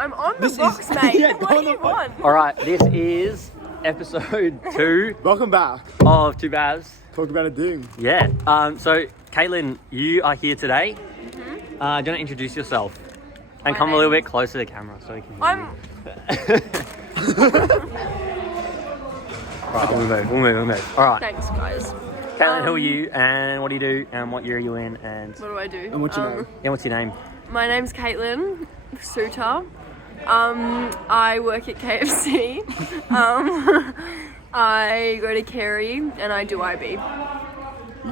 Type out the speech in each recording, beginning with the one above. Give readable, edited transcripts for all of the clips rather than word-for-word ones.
I'm on the box, mate. Yeah, what do you want? All right, this is episode 2 Welcome back. of Two Babs. Talk about a ding. Yeah. So, Caitlin, you are here today. Do you want to introduce yourself and come a little bit closer to the camera so we can hear you. Right, we'll move. All right. Thanks, guys. Caitlin, who are you and what do you do and what year are you in and What do I do? And what's your name? yeah, what's your name? My name's Caitlin Suter. I work at KFC. I go to Carey and I do IB.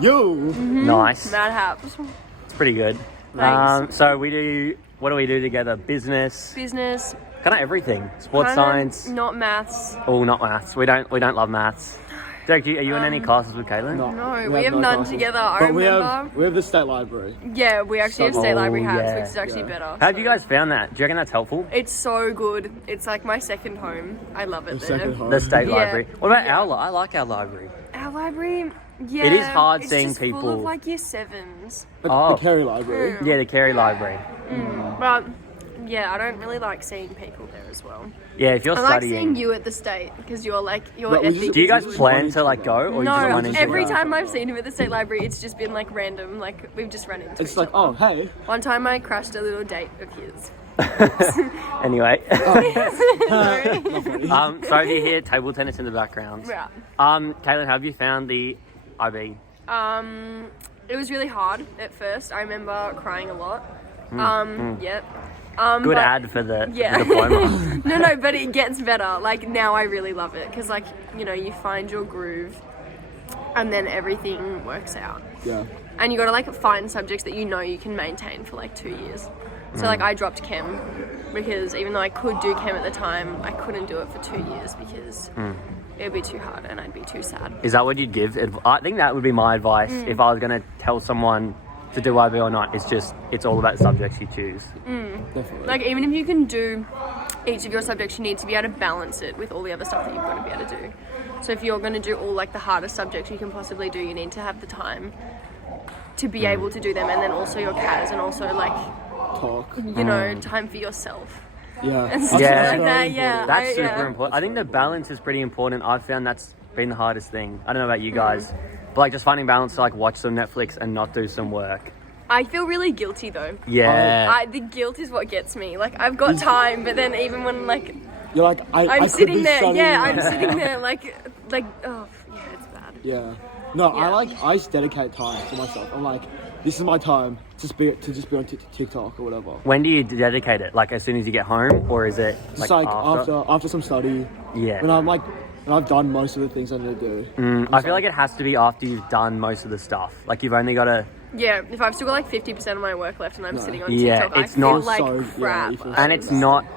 Yo. Nice. Mad Haps. It's pretty good. Thanks. So what do we do together? Business, Business. kind of everything. Sports Kinda science. Not maths. Oh, not maths. We don't love maths. Derek, are you in any classes with Caitlin? No, we have none classes. together. I But remember. we have the state library. Yeah, we actually have state library Oh, hats, yeah. which is actually Yeah. better. How have so- you guys found that? Do you reckon that's helpful? It's so good. It's like my second home. I love it The there. second home. The state Yeah. library. What about Yeah. I like our library. Our library, yeah. It is hard it's seeing just full people- of like year sevens. But Oh. the Carey library. Yeah, the Carey Library. But yeah, I don't really like seeing people there as well. Yeah, if you're I like seeing studying. you at the state because you're But we at just- the. Do you guys Just plan one to like go, or you just run No, into every it? time I've seen him at the state library, it's just been like random. Like we've just run into It's each like, other. oh, hey. One time I crashed a little date of his. Anyway, Sorry. so if you hear table tennis in the background, Yeah. Caitlin, have you found the IB? It was really hard at first. I remember crying a lot. Yeah. Good but- ad for the Yeah. diploma. No, but it gets better. Like now I really love it because like, you know, you find your groove and then everything works out. Yeah. And you gotta like find subjects that you know you can maintain for like 2 years. So like I dropped chem because even though I could do chem at the time, I couldn't do it for 2 years because it would be too hard and I'd be too sad. Is that what you'd give? I think that would be my advice if I was going to tell someone to do IB or not. It's all about the subjects you choose. Definitely. Like even if you can do each of your subjects, you need to be able to balance it with all the other stuff that you've got to be able to do. So if you're going to do all like the hardest subjects you can possibly do, you need to have the time to be able to do them, and then also your CAS and also like, Talk. you know, time for yourself Yeah. and stuff Yeah. like that. Yeah, That's super yeah. important. I think the balance is pretty important. I've found that's been the hardest thing. I don't know about you guys, but like just finding balance to like watch some Netflix and not do some work. I feel really guilty though. Yeah. The guilt is what gets me. Like I've got time, but then even when like You're like, I I'm could sitting be there, studying yeah, now. I'm sitting there like oh yeah, it's bad. Yeah. No, Yeah. I just dedicate time for myself. I'm like, this is my time to just be on TikTok or whatever. When do you dedicate it? Like as soon as you get home, or is it Just like after some study. Yeah. When I've done most of the things I need to do. I feel like it has to be after you've done most of the stuff. Like you've only got to, Yeah, if I've still got like 50% of my work left and I'm sitting on Yeah, TikTok, it's I feel not like so- yeah, crap. you feel and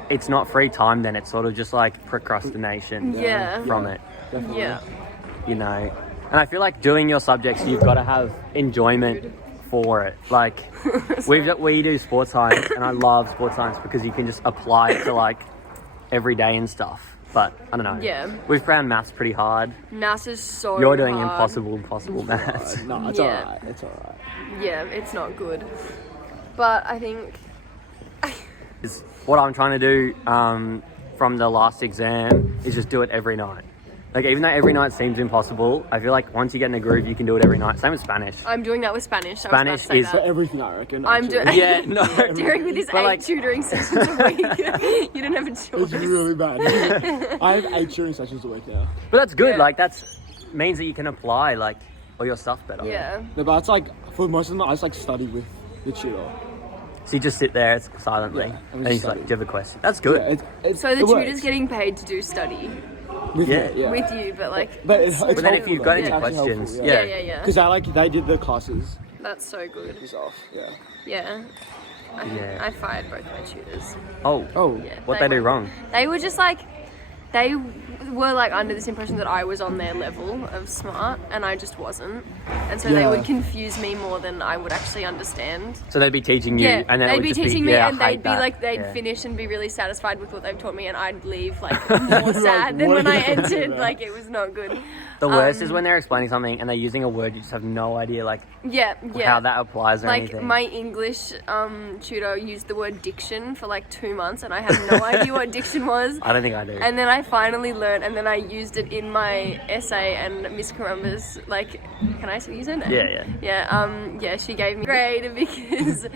it's not free time. Then it's sort of just like procrastination Yeah. from it, Definitely. Yeah. you know. And I feel like doing your subjects, you've got to have enjoyment for it. Like we do sports science, and I love sports science because you can just apply it to like every day and stuff. But I don't know. Yeah. We've found maths pretty hard. Maths is so You're doing hard. impossible maths. No, it's Yeah. alright. It's alright. Yeah, it's not good. But I think Is what I'm trying to do from the last exam is just do it every night. Like even though every night seems impossible, I feel like once you get in a groove, you can do it every night. Same with Spanish. I'm doing that with Spanish. Spanish I was about to is- say For that. everything, I reckon. I'm actually. doing Yeah, no. Derek with his But, 8 like- tutoring sessions a week. You don't have a choice. It's really bad. I have 8 tutoring sessions a week now. But that's good. Yeah. Like that's means that you can apply like all your stuff better. Yeah. No, but it's like, for most of them, I just like study with the tutor. So you just sit there silently, Yeah, and he's like, study. "Do you have a question?" That's good. Yeah, it's, So the it works. tutor's getting paid to do study With Yeah. me, yeah. with you, but like But it's But then if you've got helpful, any though. It's actually questions, helpful, yeah. yeah. Because they did the classes That's so good. yourself. Yeah. Yeah. Yeah. I fired both my tutors. Oh, Oh. Yeah. what they do were- wrong? They were just like, they were like under this impression that I was on their level of smart, and I just wasn't. And so they Yeah. would confuse me more than I would actually understand. So they'd be teaching you, Yeah, and then it they'd would be just teaching me, yeah, and I they'd hate be that. like, they'd Yeah. finish and be really satisfied with what they've taught me, and I'd leave like more sad than what when are I you talking entered. about? Like it was not good. The worst is when they're explaining something and they're using a word you just have no idea like Yeah, how that applies or like anything. my English tutor used the word diction for like 2 months, and I had no idea what diction was. I don't think I do. And then I finally learned, and then I used it in my essay. And Miss Carumba's like, can I use her name? Yeah. She gave me a grade because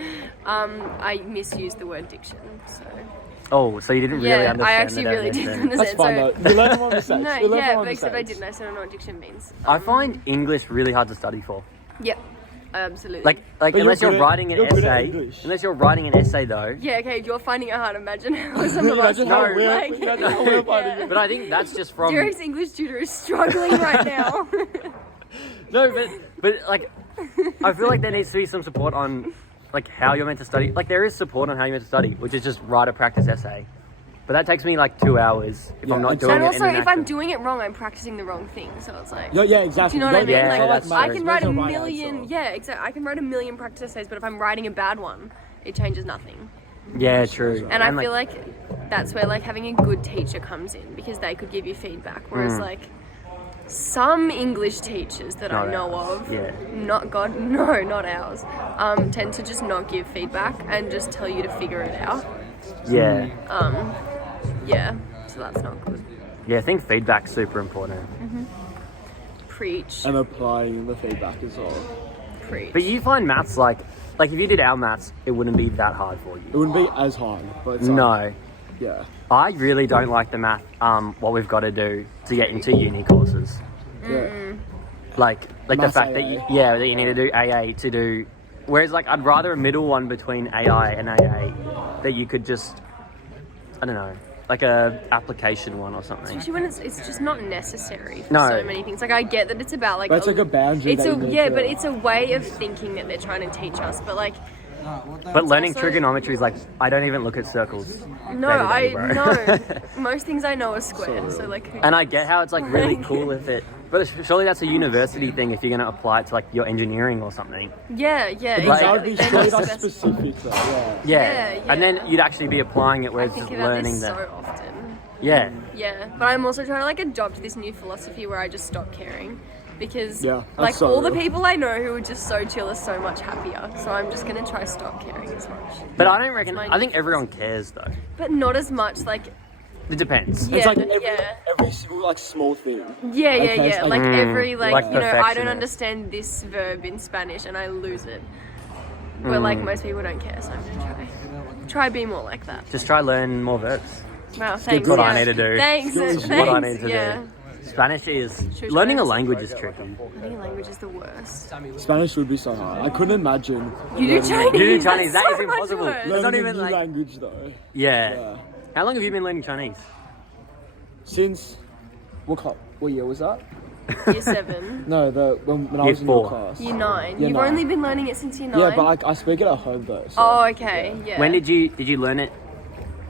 I misused the word diction. So so you didn't really understand I actually the really definition. didn't That's understand. fine So though. You learn from mistakes. no, You learn yeah, from but except I mistakes. didn't. I still don't know what diction means. I find English really hard to study for. Yep, absolutely. Like But unless you're you're good at- writing an you're good at essay. English. Unless you're writing an essay though. yeah, okay. If you're finding it hard, imagine how some of us Imagine know. how we're, Like, imagine how we're finding it. But I think that's just from Derek's English tutor is struggling right now. no, but like I feel like there needs to be some support on like how you're meant to study. Like there is support on how you're meant to study, which is just write a practice essay. But that takes me like 2 hours if I'm Yeah, not and doing And it. also, in an if I'm actual- doing it wrong, I'm practicing the wrong thing. So it's like, Yeah, exactly. do you know what I mean? Yeah, Like, that's I true. can write a There's no right million. answer. Yeah, exactly. I can write a million practice essays, but if I'm writing a bad one, it changes nothing. Yeah, true. And I feel like that's where like having a good teacher comes in, because they could give you feedback. Whereas like some English teachers that I Not know ours. of, Yeah. not ours, tend to just not give feedback and just tell you to figure it out. Yeah. Yeah, so that's not good. Yeah, I think feedback's super important. Preach, And applying the feedback as well. preach. But you find maths like if you did our maths, it wouldn't be that hard for It you. wouldn't be as hard, but it's No. like, yeah. I really don't like the math, what we've got to do to get into uni courses. Yeah. Like the Maths fact that AA. that you need to do AA to do, whereas like I'd rather a middle one between AI and AA that you could just, I don't know, like a application one or something. Especially when it's just not necessary for No. so many things. Like I get that it's about like But it's like a boundary It's that a you need yeah, to- but it's a way of thinking that they're trying to teach us. But like But learning also- trigonometry is like, I don't even look at circles. no, day to day, bro. no. Most things I know are square. So like who And I get how it's like really Like- cool if it, but surely that's a university thing if you're going to apply it to like your engineering or something. yeah, But exactly. that would be They straight need up to spec- specific though, yeah. Yeah. Yeah, And then you'd actually be applying it, I whereas think just about learning this that. so often. Yeah. Yeah, but I'm also trying to like adopt this new philosophy where I just stop caring, because Yeah, that's like so all the real. people I know who are just so chill are so much happier. So I'm just gonna try stop caring as much, But I don't reckon, my I think everyone cares though. but not as much. Like It depends. Yeah, It's like yeah. every single like small thing. yeah, Okay, yeah. so, Like like- every like, like you know, I don't perfectionist. understand this verb in Spanish and I lose it. But like most people don't care, so I'm gonna try be more like that. Just try learn more verbs. Wow, thanks. what yeah. I need to do. Thanks. Skills. Thanks. What I need to yeah. do. Spanish is, Should we learning try a this? language is tricky. Learning language is the worst. Spanish would be so hard. I couldn't imagine. You do learning- Chinese. You do Chinese, that's that is so much impossible. worse. It's not Learning even a new like- language though. Yeah. Yeah. How long have you been learning Chinese? Since what year was that? Year 7. No, when I Year was in your 4. class. Year 9. Year You've 9. only been learning it since year 9? Yeah, but I speak it at home though. So Oh, okay. Yeah. When did you learn it?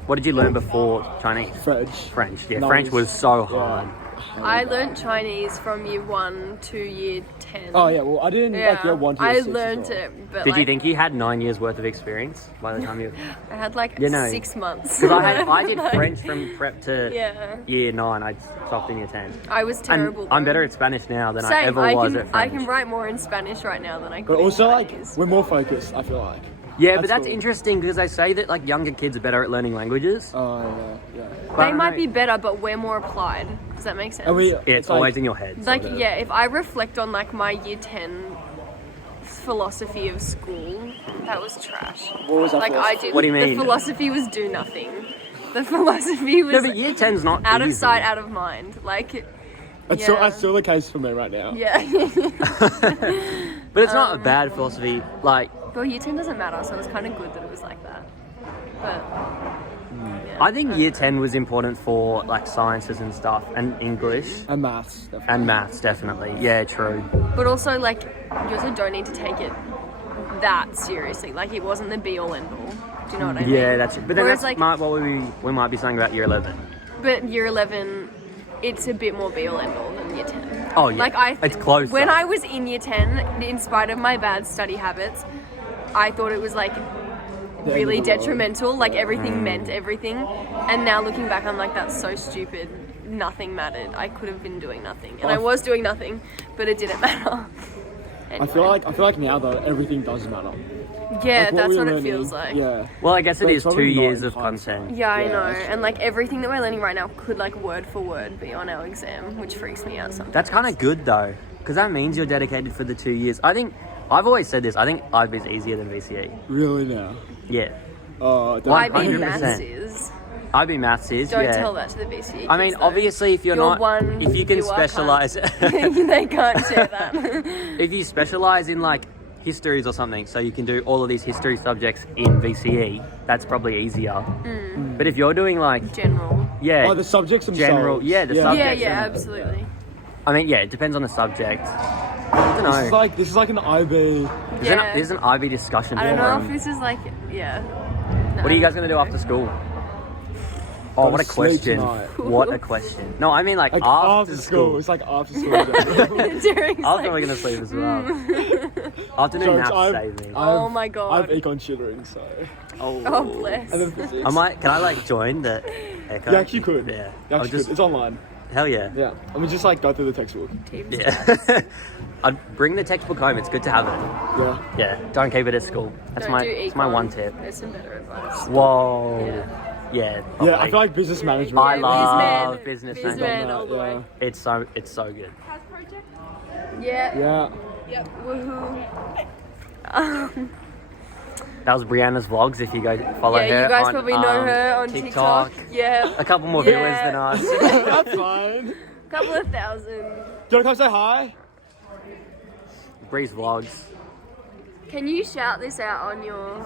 What did you learn before Chinese? French. French. Yeah, No, French it's- was so yeah. hard. I learnt Chinese from year 1 to year 10. Oh yeah, well I didn't Yeah. like year 1 to year I 6 as learnt well. it, but Did like, you think you had 9 years worth of experience by the time you? I had like You know, 6 months. Because I did Like, French from prep to Yeah. year 9. I stopped in year 10. I was And terrible. I'm though. better at Spanish now than I Same. ever was can, at French. I can write more in Spanish right now than I could But also in like Chinese. we're more focused, I feel like. Yeah, but That's that's cool. interesting because they say that like younger kids are better at learning languages. Oh yeah. But They might be better, but we're more applied. Does that make sense? And we It's always in your head. Like, sort of. yeah, if I reflect on like my year 10 philosophy of school, that was trash. What was that Like I philosophy? did. What do you mean? The philosophy was do nothing. The philosophy was No, but year 10's not out of easy. sight, out of mind. Like, That's yeah. still the case for me right now. yeah. But it's not a bad philosophy. Like, Well, year 10 doesn't matter, so it was kind of good that it was like that. But yeah. I think year 10 was important for like sciences and stuff and English And maths, definitely. and maths, definitely. Yeah, true. But also, like, you also don't need to take it that seriously. Like, it wasn't the be all end all. Do you know what I mean? Yeah, that's it. But then Whereas, that's like, what we might be saying about year 11. But year 11, it's a bit more be all end all than year 10. Oh yeah, Like it's closer. When I was in year 10, in spite of my bad study habits, I thought it was like really detrimental. Like everything meant everything. And now looking back, I'm like, that's so stupid. Nothing mattered. I could have been doing nothing, and I was doing nothing, but it didn't matter. Anyway. I feel like now though everything does matter. Yeah, Like, that's we're what it learning, feels like. Yeah. Well, I guess it But is it's 2 probably not years in of hindsight. content. Yeah, I Yeah, know. that's true. And like everything that we're learning right now could like word for word be on our exam, which freaks me out sometimes. That's kind of good though, because that means you're dedicated for the 2 years. I think I've always said this. I think IB is easier than VCE. Really now. Yeah, IB 100%. maths is. IB maths is. Don't yeah. tell that to the VCE. I mean, kids, though. obviously, if you're You're not, if you can you are specialize, they can't share that. if you specialize in like histories or something, so you can do all of these history subjects in VCE, that's probably easier. But if you're doing like, General. yeah, Oh, the subjects themselves. general, yeah, the Yeah, subjects. yeah, absolutely. I mean, yeah, it depends on the subject. I don't know. This is like an IB. There's an IB discussion I don't know forum. if this is like, yeah. No, What are you guys I gonna do don't after school? Oh, Go what a to sleep question! tonight. What a question! No, I mean like, Like after school. It's like after school. know. During, I was like, probably gonna sleep as well. Afternoon Jokes, naps I've- save me. Oh my God. I have econ tutoring, so. Oh, bless. And then physics. Can I like join the Echo? You actually could. Yeah. You I'll actually just, could. It's online. hell yeah. Yeah. I mean, just like go through the textbook. Teams. Yeah. I'd bring the textbook home. It's good to have it. Yeah. Yeah. Don't keep it at school. That's Don't do that's my econ. one tip. There's some better advice. Whoa. Yeah. Yeah. Yeah, I probably. feel like business management. I love Bizman. business Bizman management. all the way. It's so good. Yeah. Yeah. Yep. Woohoo. That was Brianna's vlogs. If you go follow her, Yeah, you guys on, probably know her on TikTok. Yeah. A couple more Yeah. viewers than us. That's fine. Couple of thousand. Do you want to come say hi? Bree's vlogs. Can you shout this out on your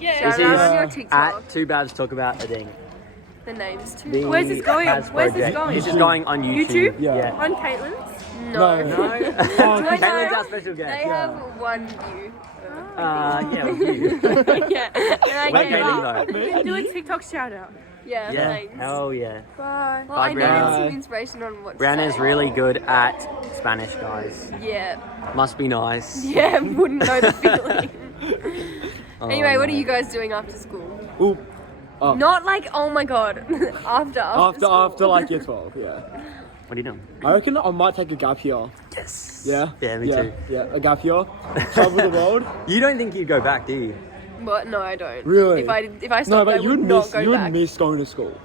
This shout is it out on your TikTok? at Two Babs Talk About a Ding. The names too. The Where's this going? Babs Where's this project. going? This is going on YouTube. YouTube? Yeah. On Caitlin's? No. No. No. I know. Caitlin's our special They guest. have one view. Yeah, with you. Yeah. And Wait, I gave Caitlin, up. though. Do a TikTok shout out. Yeah, Yeah. thanks. Hell yeah. Bye. Well, I Bye, needed Brianna. some inspiration on what to Brianna's say. really good at Spanish, guys. Yeah. Must be nice. Yeah, wouldn't know the feeling. Oh, Anyway, what are no. you guys doing after school? Ooh. Not like, oh my god, after school. After like year 12, yeah. What are you doing? I reckon I might take a gap year. Yes. Yeah? Yeah, me too. Yeah, a gap year. Travel the world. You don't think you'd go back, do you? What? No, I don't. Really? If I No, stopped, but I would not go you back. would miss going to school.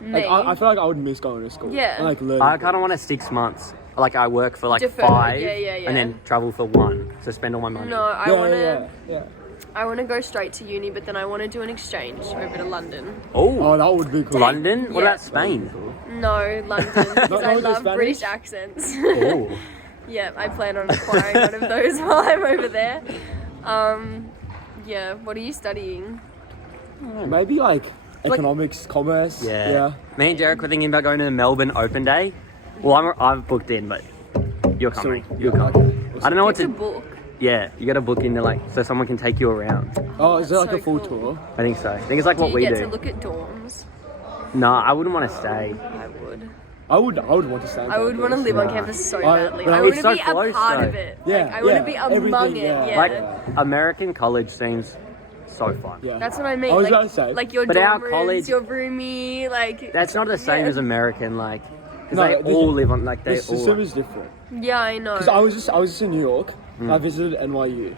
Me? Like, I feel like I would miss going to school. Yeah. And, like, learning. I kind of want 6 months. Like I work for like Defer, 5, yeah, yeah, yeah. and then travel for 1. So spend all my money. No, I Yeah, wanna. yeah. I wanna go straight to uni, but then I wanna do an exchange over to London. Oh, Oh, that would be cool. London? What Yeah. about Spain? No, London, because Not I with the love Spanish? British accents. Oh. Yeah, I plan on acquiring one of those while I'm over there. Yeah, what are you studying? Maybe like economics, commerce. Yeah. Me and Derek were thinking about going to the Melbourne Open Day. Well, I've booked in, but you're coming. You're coming. I don't know what It's a to. book. Yeah, you got to book into like so someone can take you around. Oh, is it like So a full cool. tour? I think so. I think it's like Do what you we get do. to look at dorms? No, I wouldn't want to stay. I would. I would want to stay. I would want to live on Nah. campus so I- badly. but I it's want to so be a close, part though. of it. Yeah, Like, I want yeah, to be everything, among yeah. it. Yeah. Like American college seems so fun. Yeah. That's what I mean. I was like, about to say. like your But dorm our rooms, college- your roomie, like. That's not the same Yeah. as American, like, because No, they the- all live on like The they system all. is different. Yeah, I know. Because I was just in New York. I visited NYU,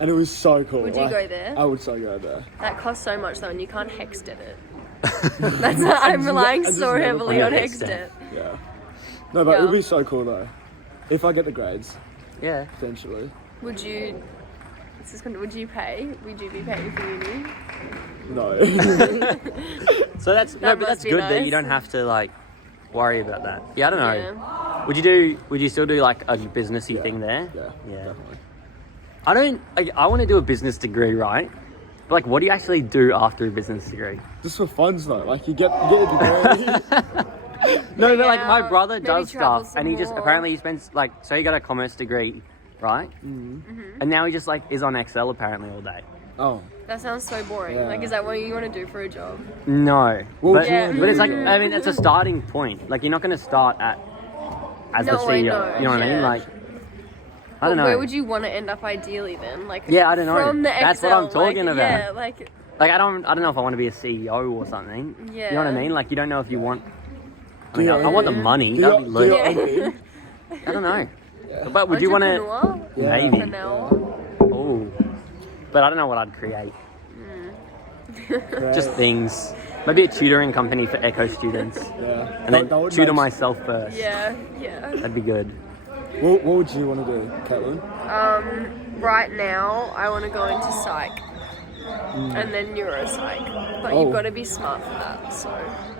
and it was so cool. Would you Like, go there? I would so go there. That costs so much though, and you can't hex it. That's not, I'm relying just so never heavily play on Hexed hex it. it. Yeah. No, but Yeah. it would be so cool though, if I get the grades Yeah. potentially. Would you? Would you pay? Would you be paying for uni? No. So that's no, That but that's must be good that nice. you don't have to like worry about that. Yeah, I don't know. Yeah. Would you still do like a businessy Yeah. thing there? Yeah. Yeah. Definitely. I don't. I want to do a business degree, right? But like, what do you actually do after a business degree? Just for funds though, like you get a degree. No, but like my Yeah, brother maybe does travel stuff, some and he just more. apparently he spends like so he got a commerce degree, right? Mm-hmm. And now he just like is on Excel apparently all day. Oh. That sounds so boring. Yeah. Like, is that what you want to do for a job? No. What would But, you wanna do? but it's like, I mean, it's a starting point. Like, you're not going to start as the No, I CEO. know, You know what I mean? yeah. Like, I don't know. Where would you want to end up ideally then? Like, Yeah, I don't know. From the That's what Excel, I'm talking like, about. Yeah, like, Like, I don't know if I want to be a CEO or something. Yeah. You know what I mean? Like, you don't know if you want... I mean, Do I you- want the money. Do That'd be you- lit. do you- Yeah. I don't know. But would you want to... entrepreneur Yeah. Maybe. for now. Oh. But I don't know what I'd create. Just things. Maybe a tutoring company for eco students. Yeah. And then That would tutor make- myself first. Yeah. That'd be good. What would you want to do, Caitlin? Right now, I want to go into psych. And then neuropsych. But Oh. you've got to be smart for that. So,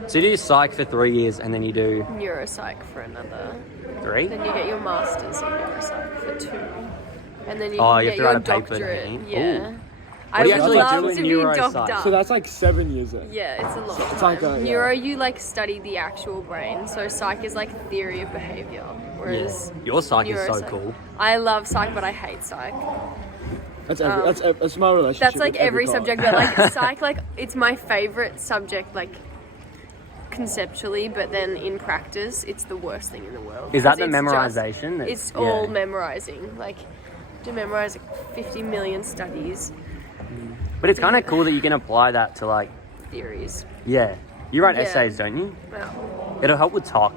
So you do psych for 3 years and then you do neuropsych for another. 3? Then you get your master's in neuropsych for 2. And then you Oh, can you get have to your write a paper and doctorate. everything. Yeah. Ooh. I do you would actually love do in to be neuropsych? doctor. So that's like 7 years in. Yeah, it's a long It's time. like a- yeah. Neuro, you like study the actual brain. So psych is like theory of behavior. Whereas Your psych is so neuropsych- cool. I love psych, but I hate psych. That's that's my relationship. That's like with every class. subject, but like psych, like it's my favorite subject, like conceptually, but then in practice, it's the worst thing in the world. Is that Because the it's memorization? It's all memorizing. Like to memorize like 50 million studies, But it's kind of cool that you can apply that to like, theories. yeah. You write Yeah. essays, don't you? Well, It'll help with talk.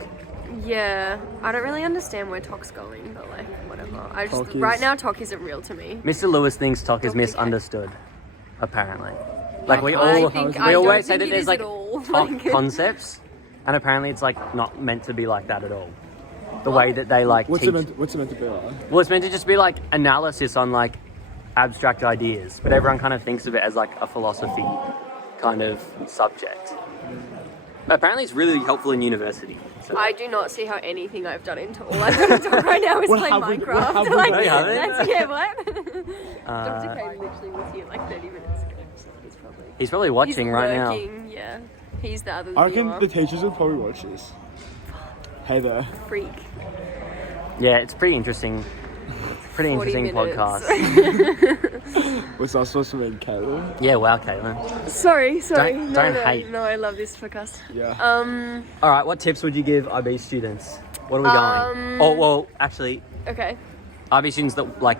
yeah, I don't really understand where talk's going, but like whatever. I just Talk is- right now talk isn't real to me. Mr. Lewis thinks talk is Dr. K. misunderstood, apparently. Like we I all, think- we I don't always say think that it there's is like at all. talk Like- concepts, and apparently it's like not meant to be like that at all. The way that they like What's teach. it meant to be like? Well, it's meant to just be like analysis on like abstract ideas, but everyone kind of thinks of it as like a philosophy kind of subject. But apparently it's really helpful in university. So. I do not see how anything I've done into all I've done into right now is What play have we- Minecraft. what have we like, done? You haven't? that's yeah, what? Dr. K literally was here like 30 minutes ago, so He's probably watching he's right now. lurking, yeah. He's the other I reckon viewer. the teachers will probably watch this. Hey there. Freak. Yeah, it's pretty interesting. Pretty 40 interesting minutes. podcast. Was I supposed to mean Caitlin? Yeah, wow, Caitlin. Sorry. Don't no, hate. No, I love this podcast. Yeah. All right, what tips would you give IB students? What are we going? Oh, well, actually, Okay. IB students that like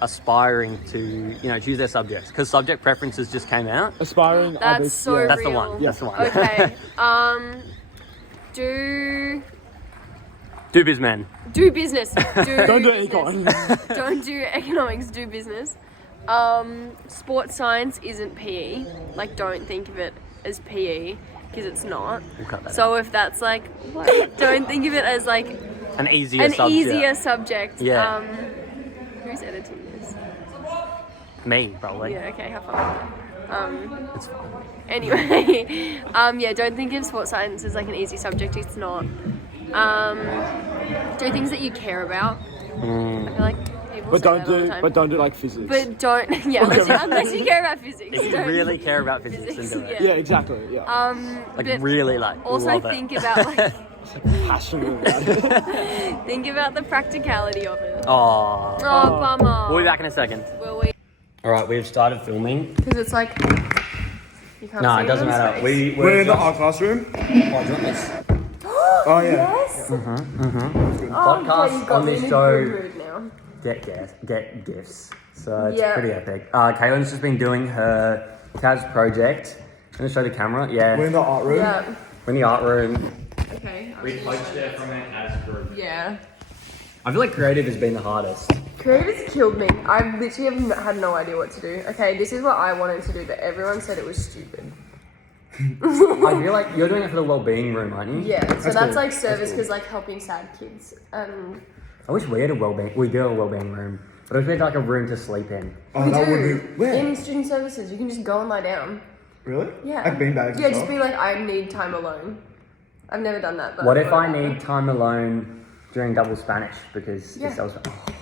aspiring to, choose their subjects because subject preferences just came out. Aspiring. That's so real. That's the one. Yeah. That's the one. Okay. Do bizmen. Do business. Don't do business. econ. Don't do economics, do business. Sports science isn't PE. Like, don't think of it as PE because it's not. We'll cut that So if that's like, what? Don't think of it as like An easier an subject. easier subject. Yeah. Who's editing this? Me, probably. Yeah. Okay. Have fun. It's fine. Anyway, yeah. Don't think of sports science as like an easy subject. It's not. Do things that you care about. I feel like people But say don't that all the do. time. But don't do like physics. But don't, yeah, unless you care about physics. If you don't. really care about physics, then do it. yeah, exactly. Yeah. Like but really, like also love it. think about like Passionate about it. think about the practicality of it. Oh. Oh, bummer. We'll be back in a second. Will we? All right, we've started filming. Because it's like you can't No, see it doesn't anyone's matter. face. We're in the art classroom. Oh, do you want this? Oh yeah. Yes. Podcast you got on me this in a show. good mood now. Get gifts. So it's Yeah. pretty epic. Caitlin's just been doing her CAS project. I'm gonna show the camera. Yeah, We're in the art room. Yeah. we're in the art room. Okay. We poached it from it as group. Yeah. I feel like creative has been the hardest. Creative's killed me. I literally have had no idea what to do. Okay, this is what I wanted to do, but everyone said it was stupid. I feel like you're doing it for the well-being room, aren't you? Yeah, so that's cool. like service That's cool. because like helping sad kids. I wish we had a well-being. We do have a well-being room, but I wish we had like a room to sleep in. Oh, We that do. would be. Where? In student services, you can just go and lie down. Really? Yeah. Like beanbags. Yeah, just be like, I need time alone. I've never done that. But What if I about need it. time alone during double Spanish because Yeah. this was,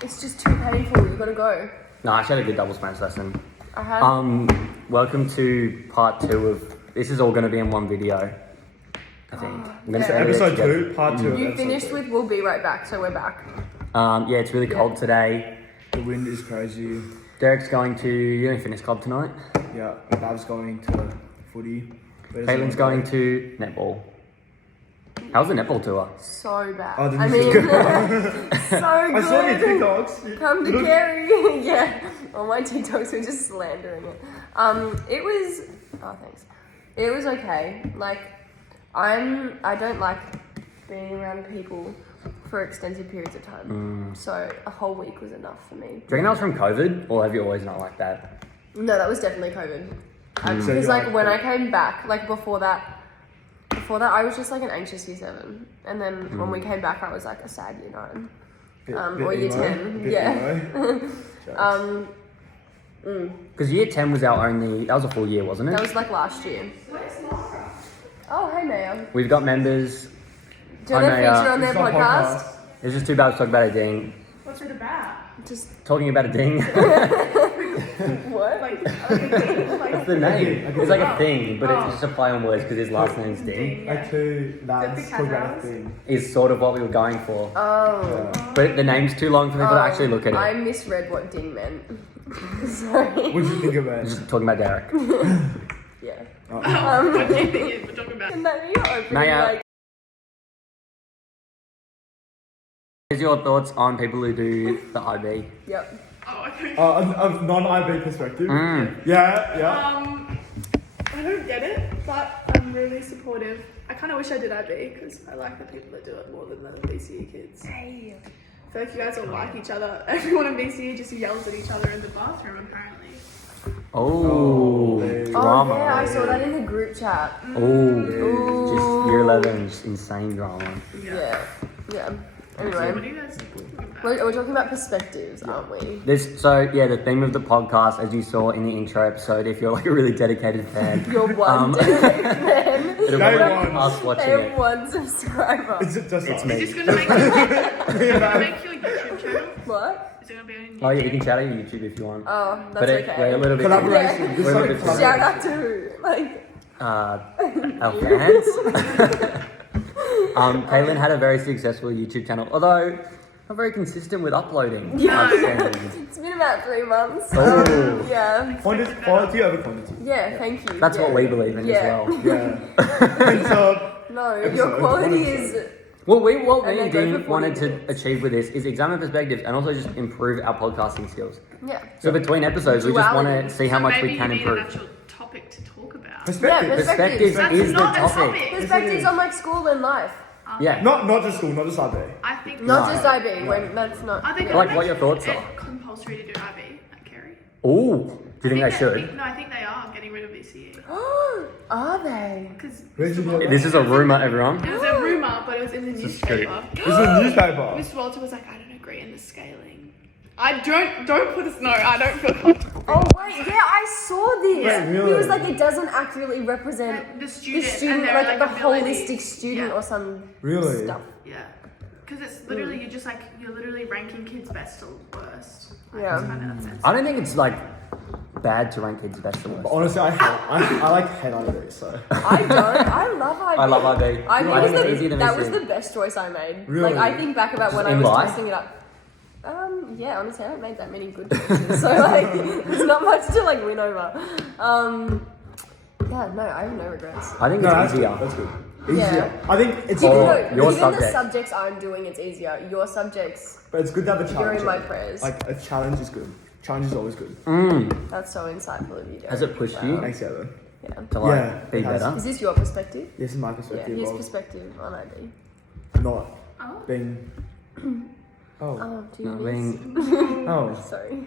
It's just too painful. You gotta go. No, I actually had a good double Spanish lesson. I had. Welcome to part 2 of. This is all going to be in one video. I think. I'm gonna yeah. edit it Episode together. 2, part 2. of you episode finished 2. with "We'll be right back," so we're back. Yeah, it's really cold today. The wind is crazy. Derek's going to fitness club tonight. Yeah, Bab's going to footy. Caitlin's going to netball. How's the netball tour? So bad. Oh, I mean, so good. I saw your TikToks. Come to Kerry. Yeah. All my TikToks were just slandering it. It was. Oh, thanks. It was okay. Like, I don't like being around people for extensive periods of time. So a whole week was enough for me. Do you reckon that was from COVID, or have you always not like that? No, that was definitely COVID. So Because you're like like- when I came back, like before that, I was just like an anxious year 7, and then when we came back, I was like a sad year 9, Bit or year emo, 10. bit Yeah. emo. Because year 10 was our only. That was a full year, wasn't it? That was like last year. Oh, hey Maya. We've got members. Do you want to Hi, Maya. feature on their It's not podcast? It's just too bad to talk about a ding. What's it about? Just Talking about a ding. what? Like, That's the name. It's like a thing, but it's just a play on words because his last name's Ding. Like two lads the talk about a Casuals? thing. Is sort of what we were going for. Oh. But the name's too long for people to actually look at it. I misread what ding meant. Sorry. What did you think of it? Just talking about Derek. Yeah. what do you think we're talking about? And then you're opening Maya. like. Here's your thoughts on people who do the IB. Yep. Oh, okay. Of non-IB perspective. Mm. Yeah. I don't get it, but I'm really supportive. I kind of wish I did IB because I like the people that do it more than the BCE kids. Hey. I feel like you guys all like each other. Everyone in BCE just yells at each other in the bathroom, apparently. Oh, Oh, drama. Oh yeah, I saw that in the group chat. Oh, just year 11, just insane drama. Yeah. Yeah. So what Anyway, do you guys talking about? we're talking about perspectives, aren't we? The theme of the podcast, as you saw in the intro episode, if you're like a really dedicated fan, You're one dedicated fan. it'll Day be one. us watching They have it. one subscriber. Is it just It's us? me. Is this gonna make your YouTube channel? What? Is it gonna be on Oh yeah, you can chat on YouTube if you want. Oh, that's But okay. we're a little bit Collaboration. Yeah. This We're a like bit collaboration. Shout out to who? Like, our fans. Caitlin had a very successful YouTube channel, although not very consistent with uploading. Yeah. I've seen. it's been about 3 months. Oh. Yeah. Quality over quantity. Yeah, thank you. That's yeah. what we believe in Yeah. as well. Yeah. And so, No, your Episode quality 100%. is. What me And and then go Dean for wanted 40 to minutes. achieve with this is examine perspectives and also just improve our podcasting skills. Yeah. So between episodes, we just want Duality. to see how So much maybe we can you need improve. an actual topic to talk about. perspective. Yeah, Perspectives That's is the not a topic. topic. Perspectives on like school and life. Yeah. Not just school, not just IB. I think Not No. just IB, when that's not. I think Like, it what your thoughts makes are. it compulsory to do IB at Kerry. Ooh, do you think they should? No, I think they are getting rid of BCE. Are they? Because Where'd you get This is a rumor, everyone. it was a rumour, but it was in the This is true. newspaper. This is a newspaper. Miss Walter was like, I don't agree in the scaling. I don't put us. No, I don't feel comfortable. Oh wait, yeah, I saw this. Wait, really? He was like, it doesn't accurately represent The student, like and their, the ability. holistic student Yeah. or some Really? stuff. Yeah, because it's literally you're literally ranking kids best or worst. Like, Yeah. it's kind of that sense. I don't think it's like bad to rank kids best or But worst. honestly, I like hate IB, so. I don't. I love IB. I love IB. I think I think it's easy to that miss was it. the best choice I made. Really? Like I think back about when I in was life? testing it up. Yeah, honestly, I haven't made that many good choices, so like, there's not much to like win over. Yeah, no, I have no regrets. I think No, it's that's easier. good. That's good. Easier. Yeah. I think it's Or good, No, your even subject. the subjects I'm doing, it's easier. Your subjects, but it's good to have a you're challenge. in my prayers. Like a challenge is good. Challenge is always good. That's so insightful of you, Derek. Has it pushed Wow. you Thanks, Evan. Yeah. to like Yeah, be it has. better? Is this your perspective? This is my Yeah, perspective his of perspective on IB. not Oh. being. Oh. Oh, do Not you being, Oh. Sorry.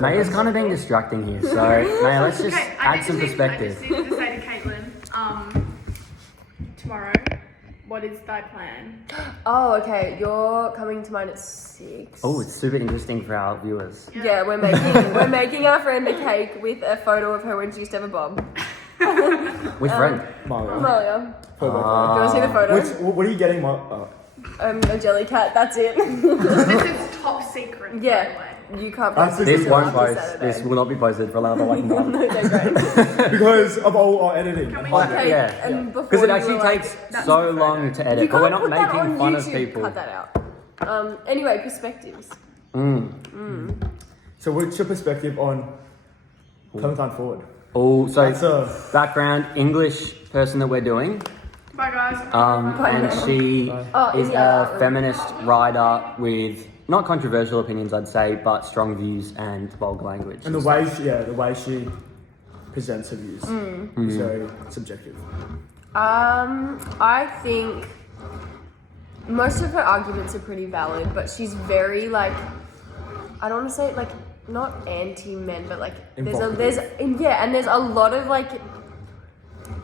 Maya's kind of being distracting here, so Maya, let's just Okay, I add some just perspective. need to say to Caitlin, tomorrow, what is thy plan? Oh, okay. You're coming to mine at 6. Oh, it's super interesting for our viewers. Yeah, we're making our friend a cake with a photo of her when she used to have a bob. With friend. Mario. Amalia, do you Ah. want to see the photo? What are you getting? A jelly cat. That's it. This is top secret. by Yeah. the way. You can't That's post This until won't after post. Saturday. This will not be posted for another like month. No, they're great. because of all our editing. Can we- Oh, Okay, yeah. and before Because it you actually were like, takes "That's so the long to You edit, but can't we're not put that making on fun YouTube. of people. Cut that out. Anyway, perspectives. So what's your perspective on Clementine Ford? Oh, so That's a- background English person that we're doing. Bye, guys. And she Oh, is yeah. a feminist writer with not controversial opinions, I'd say, but strong views and vulgar language. And the way she presents her views is very subjective. I think most of her arguments are pretty valid, but she's very like, I don't want to say like not anti-men, but like and there's a lot of like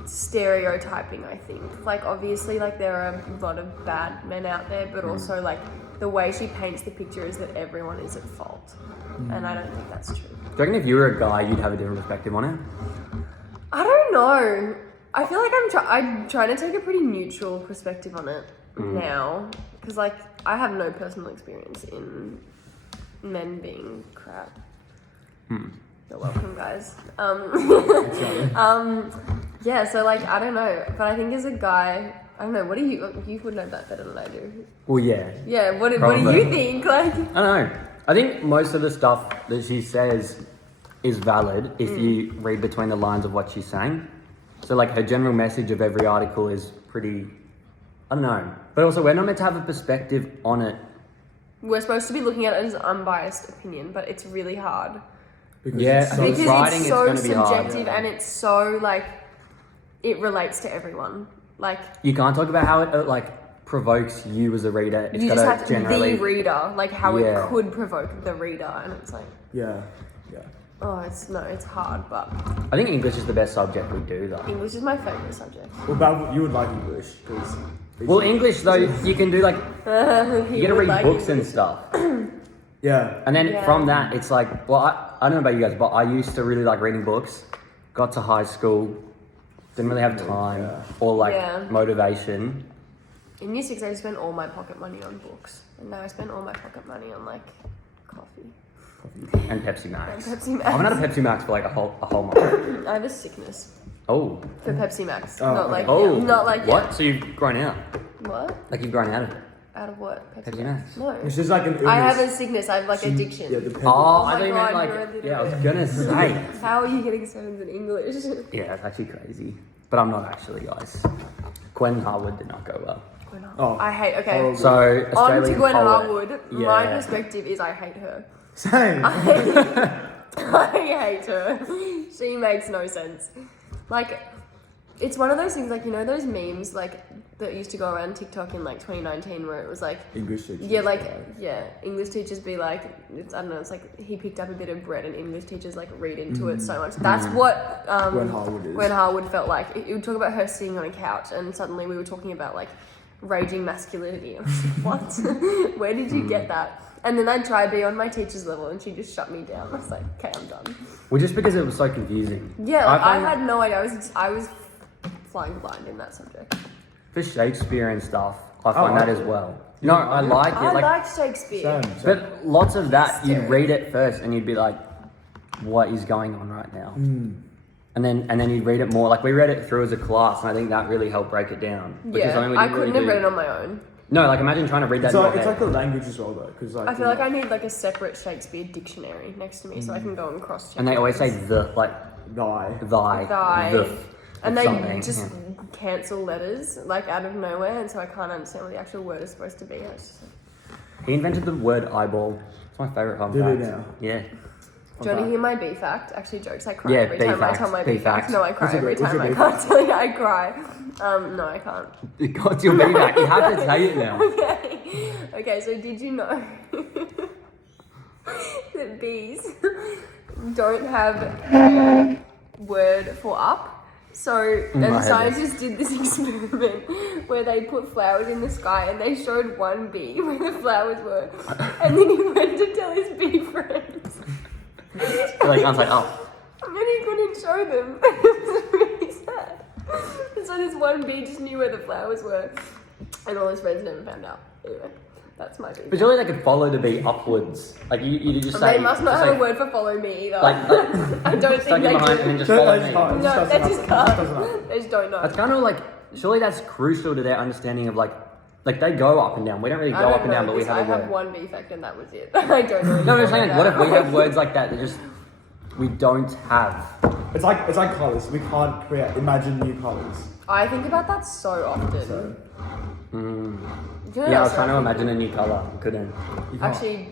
stereotyping. I think like obviously like there are a lot of bad men out there, but also like the way she paints the picture is that everyone is at fault, and I don't think that's true. Do you reckon if you were a guy, you'd have a different perspective on it? I don't know. I feel like I'm trying to take a pretty neutral perspective on it now, because like I have no personal experience in men being crap. You're welcome, guys. Yeah. So like I don't know, but I think as a guy, I don't know. What do you would know that better than I do? Well, yeah. Yeah. What do Probably. you think? Like I don't know. I think most of the stuff that she says is valid if you read between the lines of what she's saying. So like her general message of every article is pretty, I don't know. But also we're not meant to have a perspective on it. we're supposed to be looking at it as unbiased opinion, but it's really hard. Because Yeah, it's so, because writing it's is so gonna be hard. subjective and it's so like it relates to everyone. Like You can't talk about how it like provokes you as a reader. It's you just gotta have generally the reader, like how Yeah. it could provoke the reader, and it's like, yeah. oh, it's hard, but I think English is the best subject we do though. English is my favorite subject. Well, but you would like English because. Well, English though, you can do like you get to read books and stuff, Yeah. and then Yeah. from that, it's like, well, I don't know about you guys, but I used to really like reading books. Got to high school, didn't really have time or like Yeah. motivation. In year 6, I spent all my pocket money on books, and now I spend all my pocket money on like coffee And Pepsi Max. and Pepsi Max. I haven't had a Pepsi Max for like a whole month. I have a sickness Oh. for Pepsi Max, Oh, not okay. like Oh. not like What? So you've grown out? What? Like you've grown out of it? Out of what? Pepsi Max. No. It's just like an illness. I have a sickness. I have like addiction. Yeah, the Oh, Oh I my thought you God, meant you're a like, little yeah, I was bit. gonna say. How are you getting 7s in English? Yeah, that's actually crazy. But I'm not actually, guys. Gwen Harwood did not go well. Oh. I hate. Okay. Horrible. So, On to Australian Gwen poet. Harwood. My Yeah. perspective is I hate her. Same. I hate her. She makes no sense. Like, it's one of those things, like, you know those memes, like, that used to go around TikTok in, like, 2019 where it was, like, English teachers. yeah, like, yeah, English teachers be like, I don't know, it's like he picked up a bit of bread and English teachers, like, read into it so much. That's what Gwen Harwood is. Gwen Harwood felt like. It would talk about her sitting on a couch and suddenly we were talking about, like, raging masculinity. I was like, what? Where did you get that? And then I'd try to be on my teacher's level and she just shut me down. I was like, okay, I'm done. Well, just because it was so confusing. Yeah, like, I find had no idea. I was flying blind in that subject. for Shakespeare and stuff, I find that I as like it. well. No, I like it. I Like, like Shakespeare. Same. but lots of that, you'd Hysteria. read it first and you'd be like, what is going on right now? And then you'd read it more. Like we read it through as a class, and I think that really helped break it down. Which is Yeah, something we I didn't couldn't really have read do. it on my own. No, like imagine trying to read that It's in your like, it's head. like the language as well, though, because like. I feel like I need like a separate Shakespeare dictionary next to me so I can go and cross check. And they always say the, like, Die. thy, Thy. the, And they something, just yeah. cancel letters like out of nowhere, and so I can't understand what the actual word is supposed to be. It's just like, He invented the word eyeball. It's my favourite fun Did he fact. now? Yeah. do you want to hear my B fact? Actually, jokes. I cry Yeah, every B time I fact, tell my B B fact. fact. No, I cry What's your every B- what's time. your I B can't fact? tell you I cry. No, I can't. What's your feedback? You have to say it now. Okay, so did you know that bees don't have a word for up? So I the heard scientists did this experiment where they put flowers in the sky and they showed one bee where the flowers were, and then he went to tell his bee friends, Like, I was like, oh. and then he couldn't show them. It was really sad. And so this one bee just knew where the flowers were, and all his friends never found out. Anyway, that's my bee. But surely they could follow the bee upwards. Like, you just say... They must not just have say, a word for follow me either. Like, I don't stuck think it they behind and then do. just Don't- follow that's me. hard. No, Just they doesn't just happen. Just can't. doesn't happen. They just don't know. That's kind of like... Surely that's crucial to their understanding of, like, Like they go up and down. We don't really go up and down, but we have a I have word. one defect and that was it. I don't know. No, I'm just saying, like, what if we have words like that we don't have? It's like colours. We can't imagine new colours. I think about that so often. So, Do you know Yeah, I that was so trying to often? imagine a new colour. Couldn't. you can't. Actually,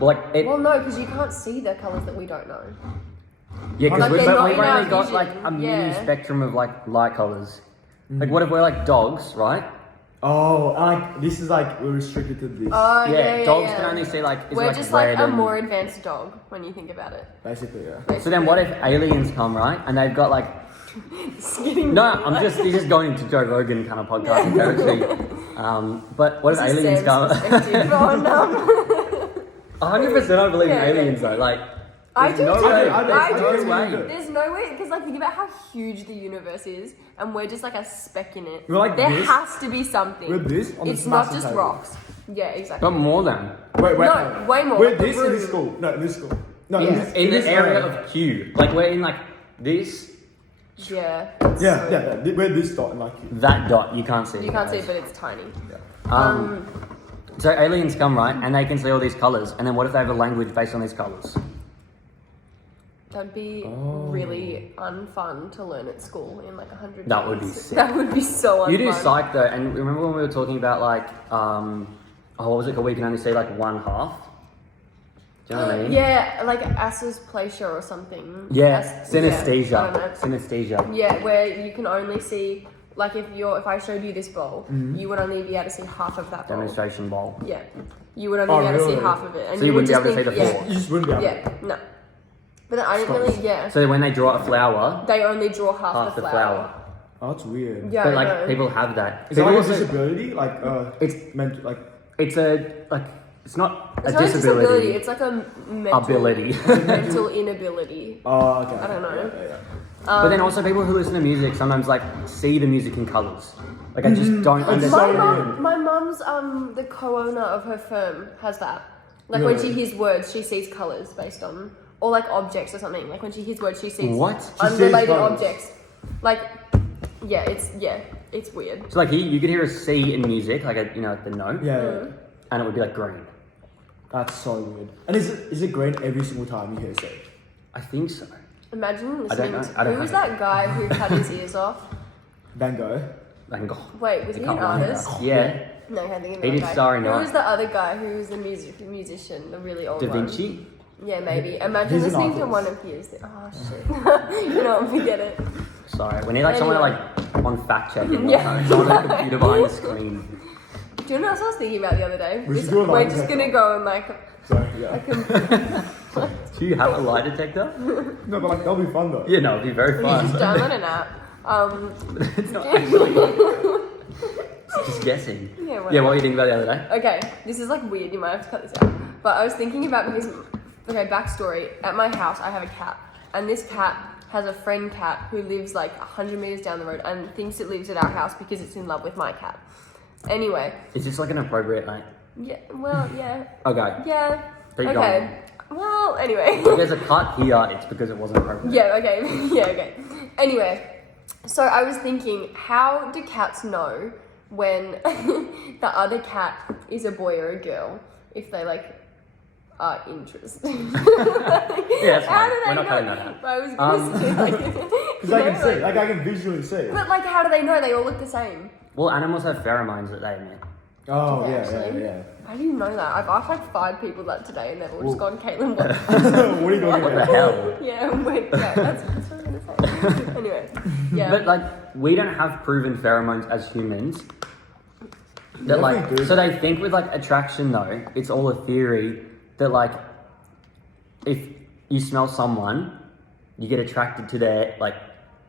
Well, like it. well, no, because you can't see the colours that we don't know. Yeah, because Like, they're not we've in our only got vision, like a mini yeah. spectrum of like light colours. Like, what if we're like dogs, right? Oh, like this is like we're restricted to this. Oh, yeah, dogs yeah. can only see like. We're like just like red a and- more advanced dog when you think about it. Basically, yeah. So then, what if aliens come, right? And they've got like. No, this is going into Joe Rogan kind of podcast territory. But what if This is aliens Sam's come? perspective on, 100% I believe in Yeah, aliens okay. though. Like, I there's do no too. way. I There's do. no way. There's no way, because like think about how huge the universe is, and we're just like a speck in it. We're like there this. has to be something. We're this on It's this not massive just table. rocks. Yeah, exactly. But more than. Wait. No, way more. We're Like the this in this room. school. No, in this school. No, Yeah. In this the area of Q. Like, we're in like this, Yeah. That's Yeah, so- yeah. We're this dot and like that dot, you can't see. You can't see it, but it's tiny. So aliens come, right? And they can see all these colours. And then what if they have a language based on these colours? That'd be really unfun to learn at school in like 100 That would years. be sick. That would be so unfun. You do psych though, and remember when we were talking about like, what was it called? We can only see like one half. Do you know what I mean? Yeah, like As's Placia or something. Yeah, synesthesia. Yeah, I don't know. Synesthesia. Yeah, where you can only see, like if I showed you this bowl, you would only be able to see half of that bowl. Demonstration bowl. Yeah, you would only Oh, be able to see really? half of it, and So you would wouldn't be just able to see think, the floor? you just wouldn't be able. Yeah, no. But then I didn't really. Yeah, So when they draw a flower, they only draw half half the the flower. flower. Oh, that's weird. Yeah, But I like know. people have that. Is it People like a also- disability? Like It's meant like it's a like it's not It's a not a disability. disability. It's like a mental Ability. mental inability. oh okay. I don't know. Yeah. But then also people who listen to music sometimes like see the music in colours. Like I just don't It's understand. so weird. My mum's the co-owner of her firm has that. Like when she Really? hears words, she sees colours based on, or like objects or something. Like when she hears words, she sees What? She sees unrelated colours. objects. Like, it's weird. So like you could hear a C in music, like a like the note, Yeah. and it would be like green. That's so weird. And is it green every single time you hear it? I think so. Imagine I don't listening know. to I don't who was know. that guy who cut his ears off? Van Gogh. Van Gogh. Wait, was he Can't an remember. artist? Yeah. No, I think He did Starry Who Night. was the other guy who was the musician, the really old Da one? Vinci. Yeah, maybe. Imagine He's an listening to artist. one of his. Oh shit! You know, forget it. Sorry, we need like someone Anyway. like on fact checking. Yeah. Someone on the computer behind the screen. Do you know what I was thinking about the other day? We should do a lie We're just detector. gonna go and like, So yeah. Do you have a lie detector? No, but like that'll be fun though. Yeah, no, it'd be very you fun. just download an app. It's not actually. It's just guessing. Yeah, Yeah, what were you thinking about the other day? Okay, this is like weird. You might have to cut this out. But I was thinking about because, okay, backstory. At my house, I have a cat, and this cat has a friend cat who lives like 100 meters down the road and thinks it lives at our house because it's in love with my cat. Anyway, Is this like an appropriate like? yeah. Well, yeah. Okay. Yeah. Keep Okay. going. Well, anyway. If there's a cut here, it's because it wasn't appropriate. Yeah, okay. Yeah, okay. Anyway, so I was thinking, how do cats know when the other cat is a boy or a girl if they like are interested? Yeah, that's How fine. do they We're not know? cutting that out. I was gonna say like, Because I can no, see, like I can visually see. but like, how do they know? They all look the same. Well, animals have pheromones that they emit. Oh Do they yeah, actually? yeah. How do you know that? I've asked like 5 people that today, and they've all just gone, Caitlin, what? What are you talking What the about? hell? Yeah, wait, yeah, that's what I was gonna say. Anyway, yeah. But like, we don't have proven pheromones as humans. That Yeah, like, we do. so they think with like attraction though, it's all a theory that like, if you smell someone, you get attracted to their like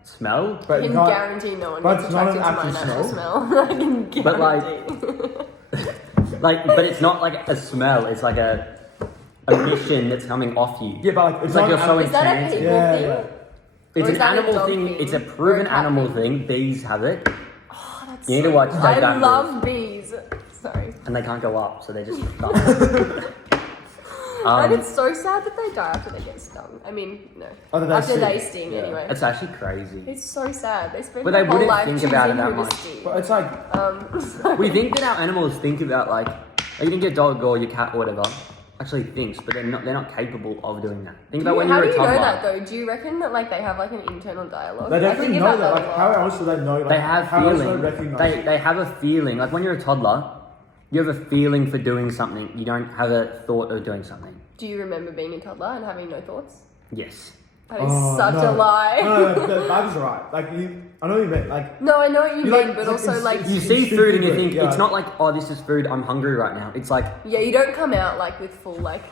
smell. But I you can can't. guarantee no one but gets it's not attracted an to my actual natural smell. smell. I can guarantee. But, like, but it's not like a smell. It's like a emission that's coming off you. Yeah, but like It's like not you're so is that a enchanted. people Yeah, thing? yeah. It's Or is an that a animal dog thing. thing? It's a Or proven a cat animal thing? thing. Bees have it, Oh, that's You need to watch David I Attenborough. love bees. Sorry. and they can't go up, so they're just stuck. And it's so sad that they die after they get stung. I mean, no. Oh, that after they they sting. sting, Yeah. anyway. It's actually crazy. It's so sad. They spend But their they whole wouldn't life think choosing about it that who to much. sting. But it's like, We think that our animals think about like you think your dog or your cat or whatever actually thinks, but they're not capable of doing that. Think about when How you're do a you toddler. know that though? Do you reckon that like they have like an internal dialogue? they I definitely think know about that. Like, a lot. how else do they know? Like, They have how else do feeling. they recognize? They have a feeling. Like when you're a toddler, you have a feeling for doing something. You don't have a thought of doing something. Do you remember being a toddler and having no thoughts? Yes. That is such a lie. No, that is alright. Like I know what you meant. Like No, I know what you You mean, like- but it's also like You see food and you think Yeah. it's not like, oh, this is food. I'm hungry right now. It's like yeah, you don't come out like with full like.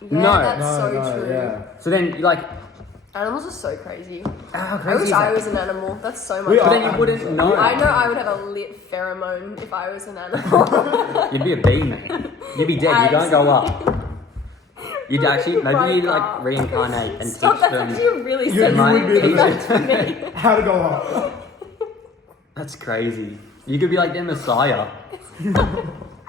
Yeah, No. that's so true. Yeah. so. Then you like Animals are so crazy. how I crazy wish is I that? was an animal. That's so much. We But are. then you wouldn't know. I know I would have a lit pheromone if I was an animal. You'd be a bee, mate. You'd be dead. You don't go up. You'd actually maybe you'd like God. reincarnate and Stop, teach that's them. actually a really You might sensitive be thing able to me. How to go up? That's crazy. You could be like their messiah.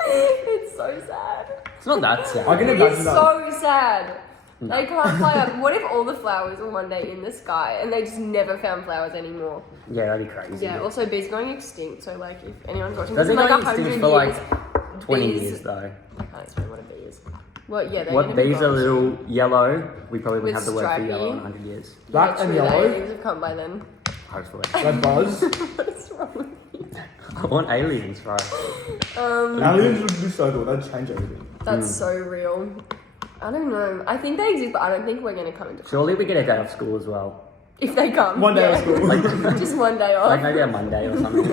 It's so sad. It's not that sad. I can It's imagine that. so sad. They can't fly up. What if all the flowers were one day in the sky and they just never found flowers anymore? Yeah, that'd be crazy. Yeah, also bees are going extinct, so like if anyone's watching They've this been in like going 100 extinct years, for like 20 bees- years though. I can't explain what a bee is. Well, yeah, they're What gonna be bees are gone. little yellow, we probably With wouldn't have the word for stripy. yellow in 100 years. Black Yeah, and true, the yellow. aliens have come by then. Hopefully. That buzz. What's wrong with you? I want aliens, bro. Aliens would be so cool. That'd change everything. That's so real. I don't know. I think they exist, but I don't think we're gonna come into Surely we get a day off school as well. if they come. One day yeah. of school. Like, Just one day off. like maybe a Monday or something.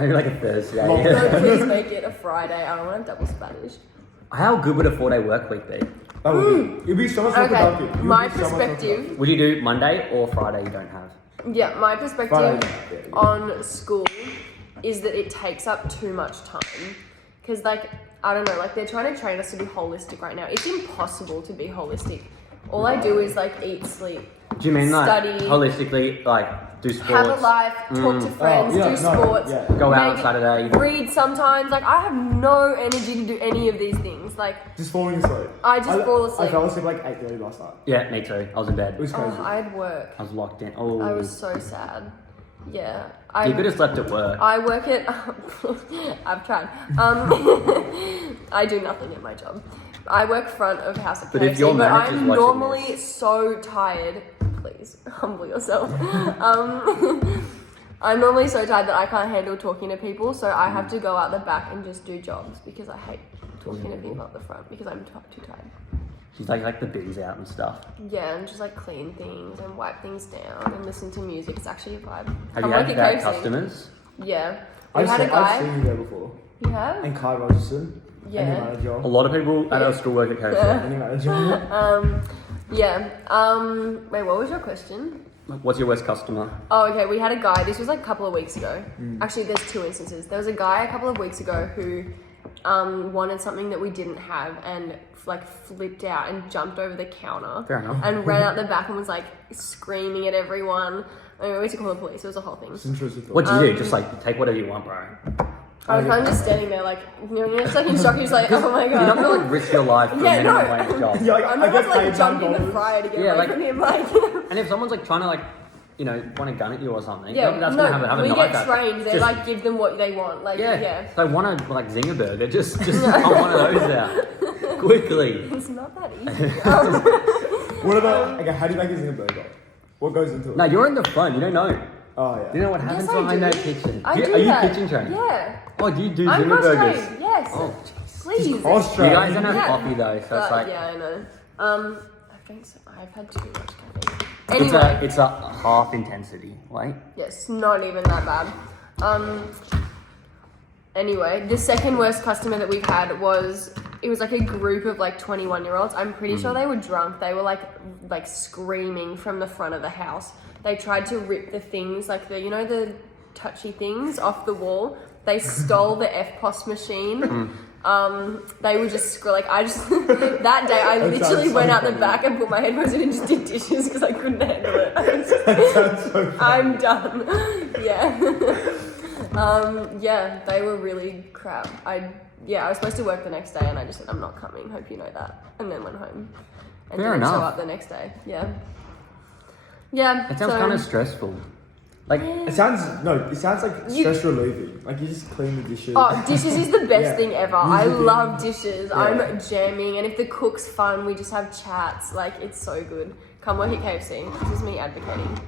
Maybe like a Thursday. No, please make it a Friday. I don't want to double Spanish. How good would a 4-day work week be? That would be. It'd be so much more productive. Okay, You'd my be so much more perspective. Would you do Monday or Friday you don't have? Yeah, my perspective Friday. on school is that it takes up too much time. Because, like, I don't know, like, they're trying to train us to be holistic right now. It's impossible to be holistic. All I do is, like, eat, sleep, Do you mean like study, holistically, like do sports? have a life, talk to friends, yeah, do no, sports, yeah. Go out on maybe Saturday. read sometimes. Like, I have no energy to do any of these things. Like, Just falling asleep. I just fall asleep. I fell asleep like 8:30 last night. Yeah, me too. I was in bed. It was crazy. oh, I had work. I was locked in. Oh, I was so sad. Yeah. you could have slept at work. I work at. I've tried. I do nothing at my job. I work front of house at But KFC, if your but manager's I'm watching normally so tired. Please humble yourself. I'm normally so tired that I can't handle talking to people, so I have to go out the back and just do jobs because I hate talking to people at the front because I'm too tired. She's like the bins out and stuff. Yeah, and just like clean things and wipe things down and listen to music. It's actually a vibe. Have I'm you had like bad at KFC. customers? Yeah. We I've had a guy. seen you there before. You have? And Kai Rogerson. Yeah. And your manager. A lot of people at our school work at KFC. Yeah. And your manager. Yeah. Wait, what was your question? What's your worst customer? Oh, okay. We had a guy. This was like a couple of weeks ago. Actually, there's two instances. There was a guy a couple of weeks ago who wanted something that we didn't have and like flipped out and jumped over the counter. Fair enough. And ran out the back and was like screaming at everyone. I mean, we had to call the police. It was a whole thing. It's interesting. What do you do? Just like take whatever you want, bro. I was kind of just standing there like, you're just like in shock. You're just like, oh my You're not god. gonna like risk your life for Yeah, a minimum no. wage job. Yeah, like, I'm I not get about to like paid jump in the $9. fryer to get Yeah, away like- from him. Like, And if someone's like trying to like, you know, point a gun at you or something, yeah, that's no, gonna have a we knife get out. trained. They Just- like give them what they want. Like, Yeah. yeah. If they want to like zinger burger, just pump one of those out quickly. It's not that easy. What about, okay, how do you make a zinger burger? What goes into it? No, you're in the front. You don't know. Oh, yeah. You know what happens Yes, I behind do. that kitchen? I Do you- do Are you that. kitchen trained? Yeah. Oh, do you do I'm zinger burgers? cross-trained. Yes. Oh, Please. you Australia. guys don't have Yeah. coffee though, so it's like yeah, I know. I've had too much caffeine. Anyway, it's a half intensity. Wait. yes, not even that bad. Anyway, the second worst customer that we've had was like a group of like 21-year-olds. I'm pretty sure they were drunk. They were like screaming from the front of the house. They tried to rip the things like the touchy things off the wall. They stole the FPOS machine. They were just like that day I That literally sounds went so out the funny. back and put my headphones in and just did dishes because I couldn't handle it. That sounds so funny. I'm done. Yeah. Yeah, they were really crap. yeah, I was supposed to work the next day and I just said, I'm not coming, hope you know that. And then went home. And Fair didn't show enough. up the next day. Yeah. Yeah. It sounds kind of stressful. Like, It sounds like stress relieving. Like you just clean the dishes. Oh, dishes is the best Yeah. thing ever. I love dishes. I'm jamming, and if the cook's fun, we just have chats. Like, it's so good. Come work at KFC. This is me advocating.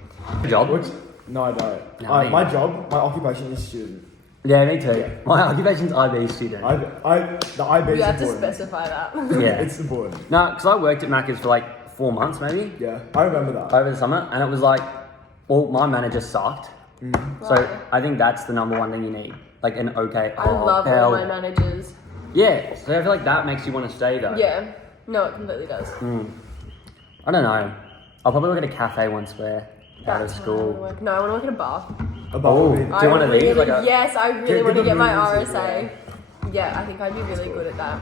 job? No, I don't. No, My job, my occupation is student. Yeah, me too. Yeah. My occupation's IB student. The IB is You have to important. specify that. Yeah. It's important. No, because I worked at Macca's for like 4 months maybe Yeah, I remember that. over the summer, and it was like, well, my manager sucked. So I think that's the number one thing you need, like an okay. I love all my managers. Yeah, so I feel like that makes you want to stay though. Yeah. No, it completely does. I don't know. I'll probably work at a cafe once we're out of That's how I school. wanna work. No, I want to work at a bar. Oh, do you want to really, these? Like a, yes, I really Get want to the get my movies, RSA. Yeah, I think I'd be really good at that.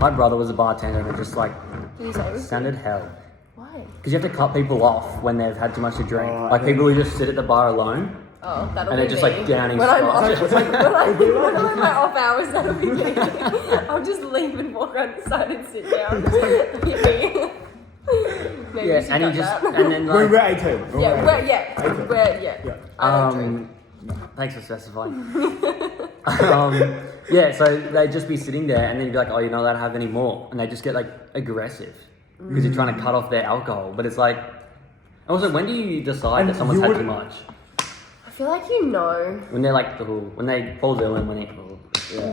my brother was a bartender, and it just like Did you say it was sounded hell. Why? Because you have to cut people off when they've had too much to drink. Oh, like yeah. people who just sit at the bar alone. Oh, that'll And be they're just, me. like, downing when I'm scotch. off, when I'm in my off hours, that'll be me. I'll just leave and walk around the side and sit down. Maybe Yeah, we should and you cut just that. and then We're like, 18. Yeah, Yeah. I don't drink. thanks for specifying. Yeah, so they'd just be sitting there, and then you'd be like, oh, you're not allowed to have any more, and they just get like aggressive because you're trying to cut off their alcohol. But it's like, also, when do you decide And that someone's you had would- too much? I feel like you know. When they're like, oh, when they fall ill and when they,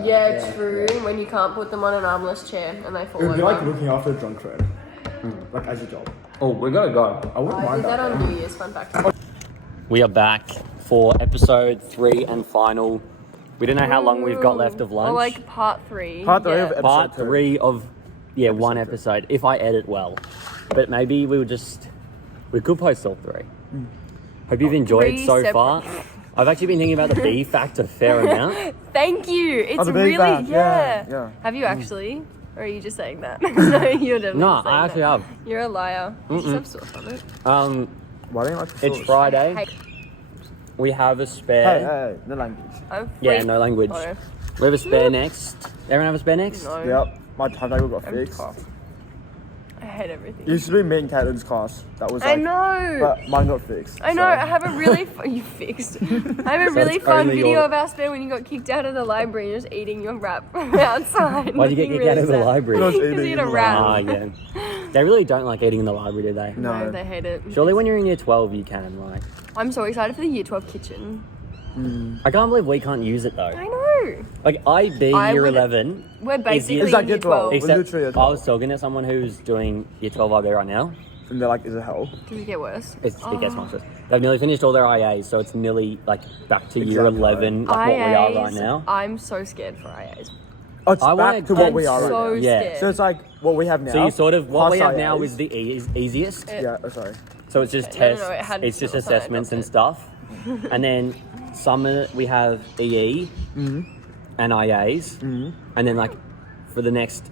Yeah, true. When you can't put them on an armless chair and they fall It would be over. like looking after a drunk friend. Like as a job. oh, we gotta go. I wouldn't I mind did that that. on New Year's, fun fact. We are back for episode 3 and final. We don't know how long we've got left of lunch. Or like part 3. Part three of yeah. episode Part 2. 3 of one episode, if I edit well. But maybe we could post all 3. Hope you've enjoyed 3 so separate- far. I've actually been thinking about the B factor a fair amount. Thank you. It's the big really bag. Yeah, yeah. Have you actually? Or are you just saying that? No, you're definitely No, saying I actually that. have. You're a liar. You just have sauce on it. Why don't you like the It's sauce? Friday. Hey, Hey, We have a spare. hey, no language. I'm Yeah, free- no language. Oh, We have a spare next. Everyone have a spare next? no. Yep, my timetable got I'm fixed. tough. I hate everything. It used to be me and Caitlin's class. That was I like, know. but mine got fixed. I know. so- I have a really you fixed. I have a really it's fun only video your- of our spare when you got kicked out of the library and just eating your wrap outside. Why'd you get looking kicked out of the sad. library? Because Because eating you had a in the rat. Ah, yeah. They really don't like eating in the library, do they? No, No. they hate it. Surely when you're in year 12 you can, like. I'm so excited for the year 12 kitchen. I can't believe we can't use it though. I know. Like IB I year would- 11. We're basically It's like in year year 12. 12. It's Except literally a I 12. was talking to someone who's doing year 12 IB right now. And they're like, is it hell? Does it get worse? It gets much worse. They've nearly finished all their IAs, so it's nearly like back to year Exactly. 11, like what we are right IAs, now. I'm so scared for IAs. Oh, it's I back wanna- to what I'm we are so right now. Yeah. scared. So it's like what we have now. So you sort of what we plus have now IAs. is the easiest. Yeah, oh, sorry. So it's just Okay, no, tests. it had It's just to- sorry, assessments and dropped stuff. And then summer we have EE and IAs, and then like for the next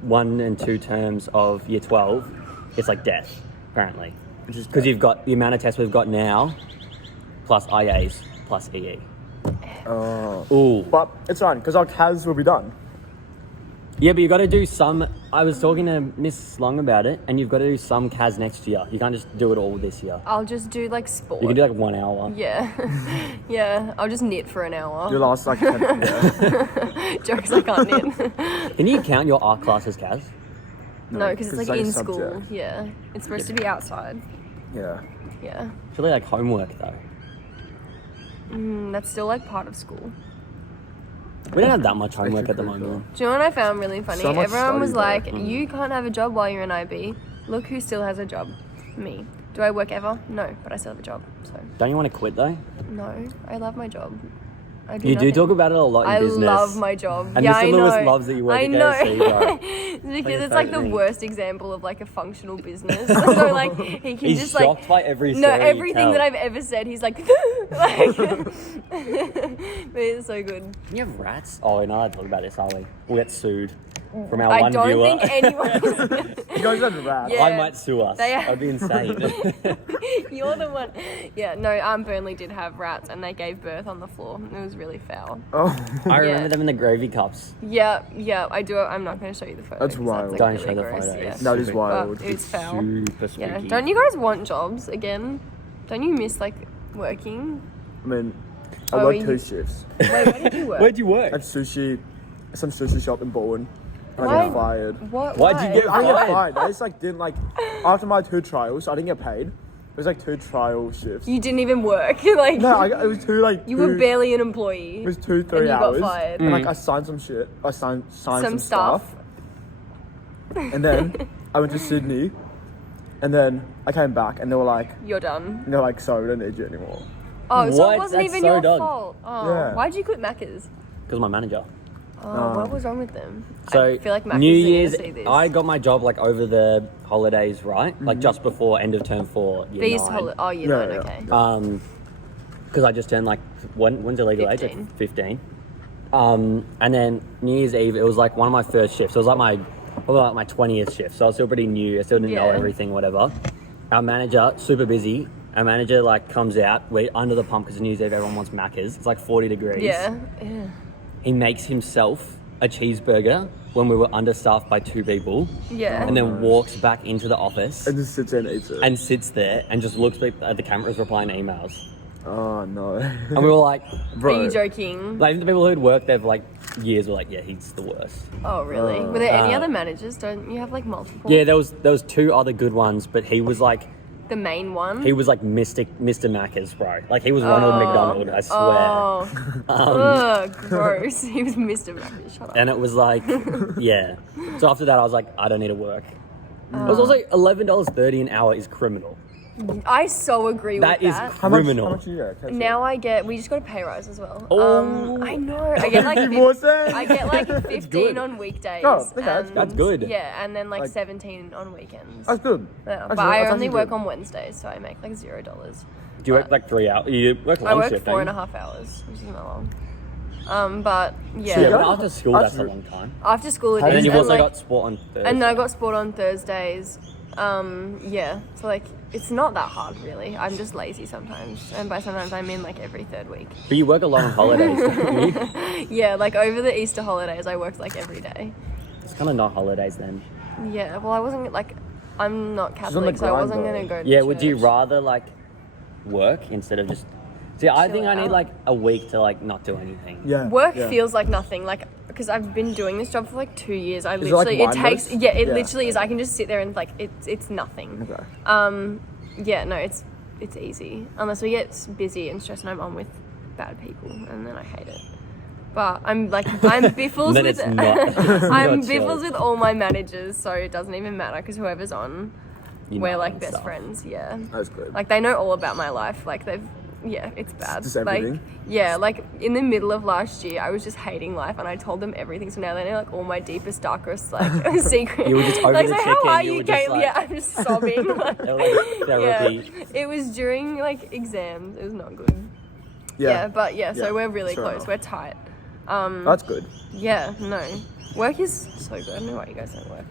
1 and 2 terms of year 12, it's like death apparently, because you've got the amount of tests we've got now, plus IAs plus EE. Oh. Ooh. But it's fine, because our CAS will be done. Yeah, but you've got to do some. I was talking to Miss Long about it, and you've got to do some CAS next year. You can't just do it all this year. I'll just do like sport. You can do like 1 hour. Yeah. Yeah. I'll just knit for an hour. Your last like 10, yeah. Jokes, I can't knit. Can you count your art class as CAS? No, because it's 'cause like a in school. subject. Yeah. It's supposed to be outside. Yeah. Yeah. It's really like homework though. That's still like part of school. We don't have that much homework at the moment. Do you know what I found really funny? So much Everyone was study, like, though. you can't have a job while you're in IB. Look who still has a job. Me. Do I work ever? No, but I still have a job. So, Don't you want to quit though? no, I love my job. I You do nothing. talk about it a lot in I business. love my job. And yeah, Mr. I Lewis know. loves that you work I at know. KFC, bro. Because it's a like the thing. worst example of like a functional business. So like he can He's just shocked like by every no story you everything tell. that I've ever said. He's like, like but it's so good. Can you have rats? Oh, we're not allowed to talk about this, are we? We'll get sued. from our I one don't viewer. think anyone. You guys had rats. Yeah. I might sue us. They are- That'd be insane. You're the one. Yeah, no, Burnley did have rats and they gave birth on the floor. It was really foul. Oh, I remember Yeah. them in the gravy cups. Yeah, I do. I'm not going to show you the photo. That's 'cause wild. like, Don't really show the gross, photos. Yeah. that is wild. But it's foul. Super spooky. Yeah. Don't you guys want jobs again? Don't you miss like working? I mean, I Oh, worked you- 2 shifts. Wait, where did you work? Where'd you work? At some sushi shop in Bowen. I Why? got fired. What? Why'd you get I didn't get fired? fired. I just like didn't like after my 2 trials. I didn't get paid. It was like 2 trial shifts. You didn't even work. Like No, it was 2 like. you 2, were barely an employee. It was 2-3 and you got hours. fired. And like I signed some shit. I signed some stuff. And then I went to Sydney. And then I came back and they were like, You're done. sorry, we don't need you anymore. Oh, so What? it wasn't That's even so your done. fault. Oh, Yeah. why'd you quit Macca's? Because my manager. Oh, what was wrong with them? So I feel like Macca's New are gonna Year's, see this. I got my job like over the holidays, right? Like just before end of term 4, year These 9. oh, you Yeah, know, yeah. okay. Because I just turned like when's the legal age? 15. Like 15. And then New Year's Eve, it was like one of my first shifts. It was like probably like my 20th shift, so I was still pretty new. I still didn't know Yeah. everything, whatever. Our manager, super busy. Our manager like comes out. We're under the pump because New Year's Eve everyone wants Macca's. It's like 40 degrees. Yeah. He makes himself a cheeseburger when we were understaffed by 2 people, Yeah. and then walks back into the office And just sits there and eats it. and sits there and just looks at the cameras replying to emails. Oh no. And we were like, Are you joking? like the people who'd worked there for like years were like, yeah, he's the worst. Oh, really? Were there any other managers? Don't you have like multiple? Yeah, there was 2 other good ones, but he was like The main one? Mr. Macca's, bro. Like he was Ronald McDonald, I swear. Oh. Ugh, gross. He was Mr. Macca's. Shut up. And it was like, yeah. So after that, I was like, I don't need to work. It was also $11.30 an hour is criminal. I so agree That with is that. criminal. How much do you get? Now we just got a pay rise as well. Oh. I know. I get like I get like 15 on weekdays. Oh, okay, and- that's good. Yeah, and then like Like- 17 on weekends. That's good. Yeah, Actually, but I that's only actually work good. on Wednesdays, so I make like $0. Do you work like 3 hours? You work I long work shift, 4.5 hours, which is not long. But yeah, Yeah, but Yeah. after school, that's a Actually- long time. after school it And then is, you've also like- got sport on Thursday. and then I got sport on Thursdays. Yeah, so like it's not that hard really. I'm just lazy sometimes, and by sometimes I mean like every 3rd week. But you work a lot on holidays, don't you? Yeah, like over the Easter holidays, I worked like every day. It's kind of not holidays then. Yeah, well, I wasn't like, I'm not on Catholic, the so I grind, wasn't though. gonna go to Yeah, would you church. rather like work instead of just... See, I think I need out. like a week to like not do anything. Yeah. Work yeah. feels like nothing, like because I've been doing this job for like 2 years. I it, like, literally it takes mindless? yeah, it Yeah. literally is. I can just sit there and like it's nothing. Okay. Yeah, no, it's easy unless we get busy and stressed and I'm on with bad people, and then I hate it. But I'm biffles Then with it's not- I'm not biffles so. with all my managers, so it doesn't even matter because whoever's on, You we're know like and best stuff. friends. Yeah. That's good. Like they know all about my life. Like it's bad. Just everything? Like yeah, like in the middle of last year, I was just hating life, and I told them everything. So now they know like all my deepest, darkest like secrets. You were just over like, the so chicken, how are you you, were just, Kate? like- Yeah, I'm just sobbing. They were like therapy. Yeah, it was during like exams. It was not good. Yeah. Yeah, but yeah, so Yeah, we're really fair close. enough. We're tight. That's good. Yeah, no, work is so good. I don't know why you guys don't work.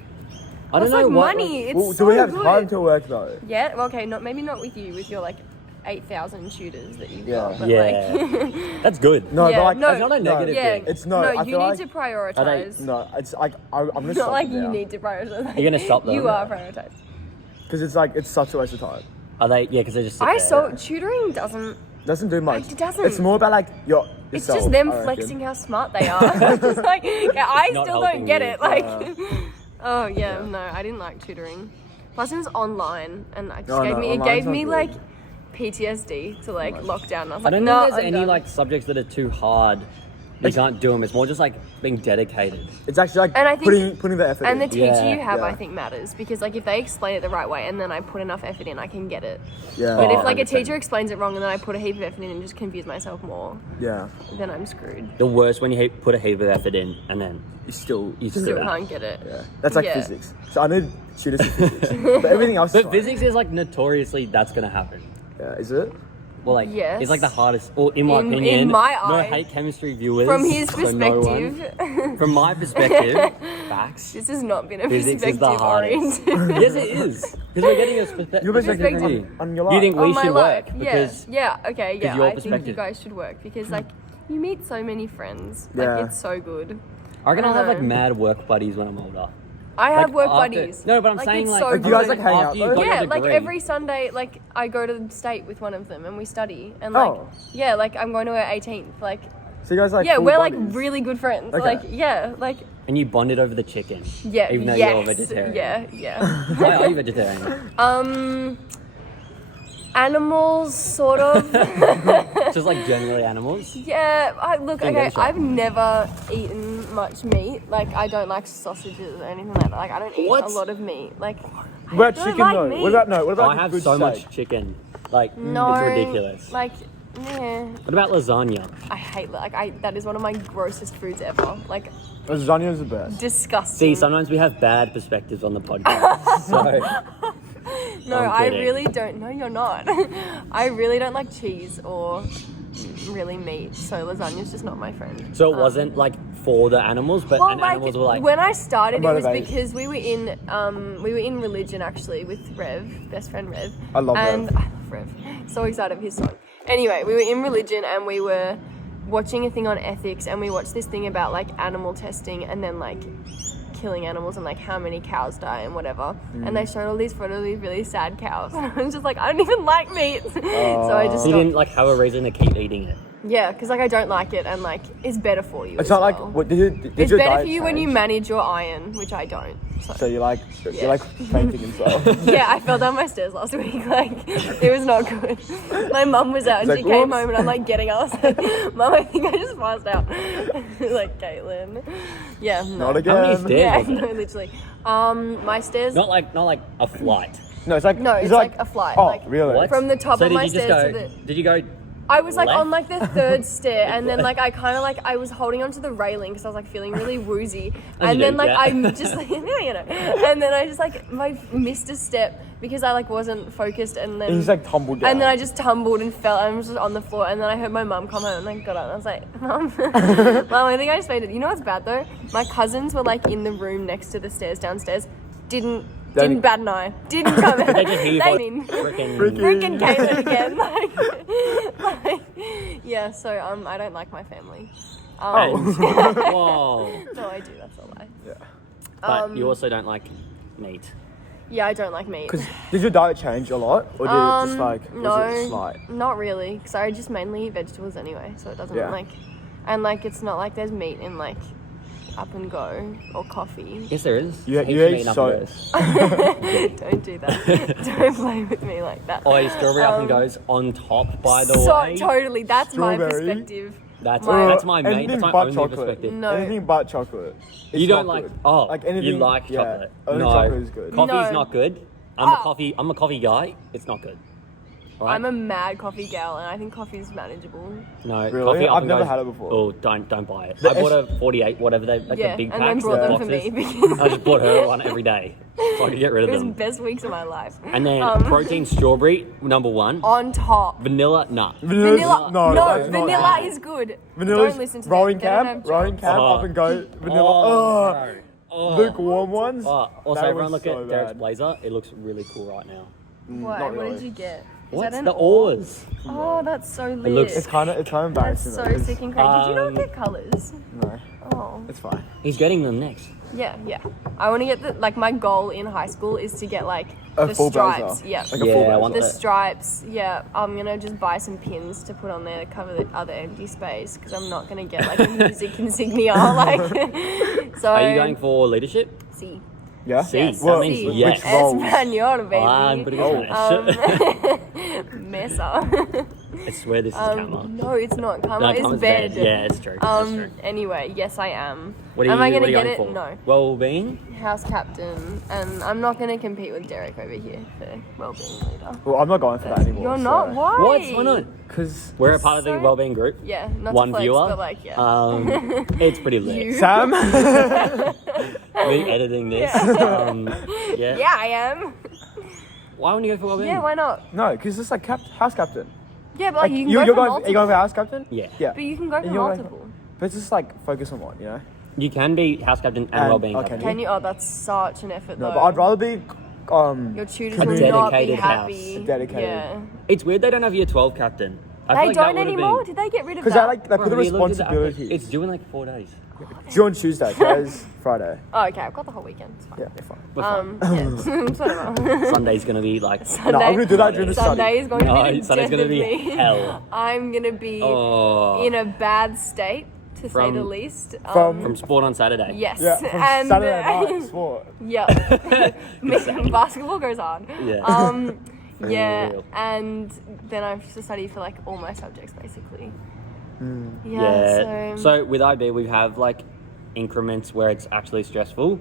I don't It's know like what... money. It's Well, so do we have good. time to work though? Yeah, well, okay, maybe not with you, with your like 8,000 tutors that you've Yeah. got, but Yeah. like, That's good. No, Yeah, but like, no. It's not a negative yeah, thing. It's not. No, I you feel need like- to prioritize. No, it's like I'm gonna Not stop like it you now. need to prioritize. You're gonna stop them? You are prioritized. Because it's like it's such a waste of time. Are they... Yeah, because they just sit I there. saw tutoring doesn't. Doesn't do much. It doesn't. It's more about like yourself. It's just them I reckon. flexing how smart they are. Just like yeah, I Not still helping don't get you. it. Like, oh yeah, no, I didn't like tutoring. Plus it was online, and it just No, gave no, me it online's gave not me good. like PTSD to like lockdown. I was I like, don't no, think there's I'm any done. like subjects that are too hard. You can't do them. It's more just like being dedicated. It's actually like And I think- putting the effort And the in. teacher Yeah, you have, yeah. I think, matters because, like, if they explain it the right way and then I put enough effort in, I can get it. Yeah. But if, Oh, like, a 100%. teacher explains it wrong and then I put a heap of effort in and just confuse myself more, Yeah. then I'm screwed. The worst when you put a heap of effort in and then You still. you Still screw it up. can't get it. Yeah. That's like Yeah. physics. So I need tutors for physics. But everything else. is But fine. physics is like notoriously that's gonna happen. Yeah. Is it? Well, like, Yes. it's like the hardest, or in my In opinion, my no eye. hate chemistry viewers. From his so no one. perspective, From my perspective, facts. this has not been a Physics is the perspective hardest. oriented. Yes, it is. Because we're getting a Your perspective Perspective. on your life. You think we On my should life, work because yeah, okay, yeah. your I think perspective. you guys should work because like you meet so many friends. Like Yeah. it's so good. I reckon I I'll have like know. mad work buddies when I'm older. I have Like, work after- buddies. No, but I'm saying it's like, so do you guys, good. like, hang out, after you've though? got your Yeah, like degree. every Sunday, like I go to the state with one of them and we study. And like, Oh. yeah, like I'm going to her 18th. Like, So you guys like yeah, full we're like buddies? really good friends. Okay. Like, yeah, like, And you bonded over the chicken. yeah, Even though yes, you're a vegetarian. yeah. Why are you vegetarian? Animals, sort of. Just like generally animals. Yeah, look, Don't okay, get a shot. I've never eaten much meat. Like, I don't like sausages or anything like that. Like, I don't eat What? a lot of meat. Like, What about don't chicken like though? meat. What about no? What about I have good so steak? much chicken. Like, no, it's ridiculous. Like, yeah, What about lasagna? I hate that is one of my grossest foods ever. Like, Lasagna is the best. disgusting. See, sometimes we have bad perspectives on the podcast. So, No, I'm I kidding. really don't. No, you're not. I really don't like cheese or really meat. So lasagna's just not my friend. so it wasn't like for the animals, but and animals were like, when I started, it was Motivated. because we were in religion actually with Rev, best friend Rev. I love and Rev. I love Rev. So excited for his song. Anyway, we were in religion and we were watching a thing on ethics, and we watched this thing about like animal testing and then like killing animals and like how many cows die and whatever. And they showed all these photos of these really sad cows. And I was just like, I don't even like meat. So I just you stopped. didn't like have a reason to keep eating it. Yeah, because like I don't like it, and like it's better for you. It's as not like well. what did It's your better diet for you when you change? manage your iron, which I don't. So you like Yeah. you like fainting and stuff. Yeah, I fell down my stairs last week. Like, it was not good. My mum was out and She's she like, came "Whoops." home and I'm like getting up. I was like, Mum, I think I just passed out. Like, Caitlin. Yeah, no. Not again. How many stairs Yeah, was it? no, literally. My stairs. Not like a flight. No, it's like No, it's it like a flight, Oh, like- really? What? From the top so of did my you just stairs go, to the- Did you go? I was like left? on like the third stair, and then like I kind of like I was holding onto the railing because I was like feeling really woozy, As and you then do, like yeah. I just like and then I just like missed a step because I like wasn't focused, and then And he's like tumbled down. and then I just tumbled and fell and was just on the floor, and then I heard my mum come home and I got up and I was like, Mum, Mum, I think I just fainted. You know what's bad though? My cousins were like in the room next to the stairs downstairs, didn't bat an eye, didn't come out. They just hear you They go, didn't. freaking. Freaking Caitlin again. Like, yeah, so I don't like my family. Whoa. No, I do. That's a lie. But you also don't like meat. Yeah, I don't like meat. Because did your diet change a lot, or did it just like no, was it slight? not really. Because I just mainly eat vegetables anyway, so it doesn't Yeah. like, and like it's not like there's meat in like Up and Go or coffee. Yes, there is. You Heaps eat of meat in so- Up and Goes. Don't do that. Don't play with me like that. Oh, strawberry Up and Goes on top, by the so way. totally, that's my Strawberry. perspective. That's My- my mate. Anything That's my but only chocolate. perspective. No. Anything but chocolate. It's You don't not like good. like anything. you like yeah, chocolate. Only No, chocolate is good. coffee's No. not good. I'm a coffee guy. It's not good. All right? I'm a mad coffee gal, and I think coffee's manageable. No, Really? coffee Up I've and never Goes- had it before. Oh, don't buy it. The I bought a 48, whatever they like Yeah, the big and packs. then brought the them for boxes. me because I just bought her one every day, so I could get rid it of was the them. best weeks of my life. And then Oh. protein strawberry #1. On top. Vanilla nut. Vanilla. No, that's not vanilla good. is good. Vanilla's Don't listen to rolling them. They don't camp, have rolling chocolate. camp, Oh. Up and Go, vanilla. Oh, Oh, no. Oh. lukewarm ones. Oh, also, That everyone was look so at Derek's bad. blazer. It looks really cool right now. What? Not What really. did you get? Is What's that an the oar? oars? Oh, that's so lit. looks- It's kind of That's embarrassing. so though, 'cause- sick and crazy. Did you not Um, get colours? No, Oh. it's fine. He's getting them next. Yeah. I want to get like my goal in high school is to get like A the full stripes. blazer. Yeah. Like a Yeah, full I blazer. want The that. stripes, yeah. I'm gonna just buy some pins to put on there to cover the other empty space because I'm not gonna get like a music insignia. Like, so. Are you going for leadership? See. Yeah. See, Yes, that means sí. yes. Which role? Español, baby. I'm pretty good Spanish. Mesa. I swear this is Karma. No, it's not. Karma No, is Karma's bed. Yeah, it's true. That's true. Anyway, yes, I am. What are am I you gonna what are you get going it? for? No. Well-being? House captain, and I'm not gonna compete with Derek over here for well-being leader. Well, I'm not going for that anymore. You're not. Why? What? Why not? Because We're a part of the So- well-being group. Yeah, not One to flex, viewer. but like yeah. It's pretty lit. You. Sam. Me editing this. Yeah. Yeah, I am. Why wouldn't you go for well-being? Yeah, why not? No, because it's like house captain. Yeah, but like, you can you're go for going, multiple. you going for house captain? Yeah. Yeah. But you can go for And you're going- multiple. But it's just like focus on one, you know. You can be house captain and And- wellbeing okay. captain. Can you? Oh, that's such an effort No, though. but I'd rather be Your tutors A will not be dedicated happy. house. Dedicated. Yeah. It's weird they don't have year 12 captain. I feel They like that don't would've anymore? been- Did they get rid of because that? they put the Bro, you looked at the responsibilities. It's due in like 4 days. due on Tuesday. Today's Friday. Oh, okay. I've got the whole weekend. It's fine. Yeah, you're fine. We're fine. Yeah. Whatever. Sunday's gonna be like. Sunday, No, I'm gonna do that during the study. Sunday is going to No, be the Sunday's death gonna of be me. hell. I'm gonna be Oh. in a bad state, to say From- the least. From sport on Saturday. yes, Yeah, from and Saturday night sport. yeah, basketball goes on. Yeah. Yeah, real. and then I have to study for like all my subjects basically. Yeah. Yeah. So with IB, we have like increments where it's actually stressful,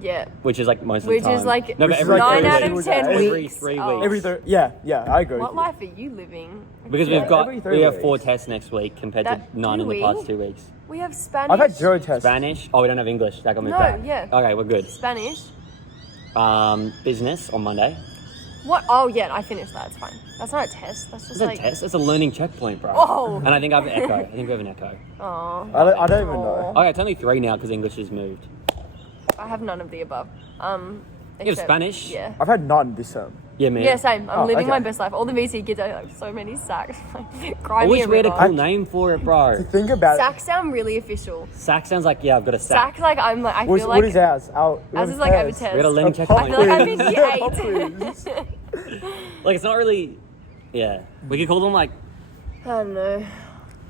Yeah. which is like most of Which the time. is like no, but Which is every like 9 3 out every of weeks. 10 every weeks. 3 Oh. weeks. Yeah, I agree. What with you. life are you living? Because Yeah, we've got every 3 we have weeks. 4 tests next week compared to That- 9 in do the past we? 2 weeks. We have Spanish. I've had 0 tests. Spanish. Oh, we don't have English. That got moved No, back. yeah. Okay, we're good. Spanish. Business on Monday. What? Oh, yeah, I finished that. It's fine. That's not a test. That's just It's a like. test. It's a learning checkpoint, bro. Oh. And I think I have an echo. I think we have an echo. Oh. I don't even know. Okay, it's only 3 now because English has moved. I have none of the above. You have Except- Spanish? Yeah. I've had none this term. Yeah, me. Yeah, same. I'm Oh, living my okay. best life. All the VC kids are like so many sacks. Cry I me wish a we had a river. cool name for it, bro. Think about Sacks sound really official. Sack sounds like, yeah, I've got a sack. Sacks like I'm like I it. feel like What is ours? ours is like I have a test. We got a learning A checkpoint. I feel like I'm in quiz. year Pop 8. quiz. Like, it's not really. Yeah. We could call them like. I don't know.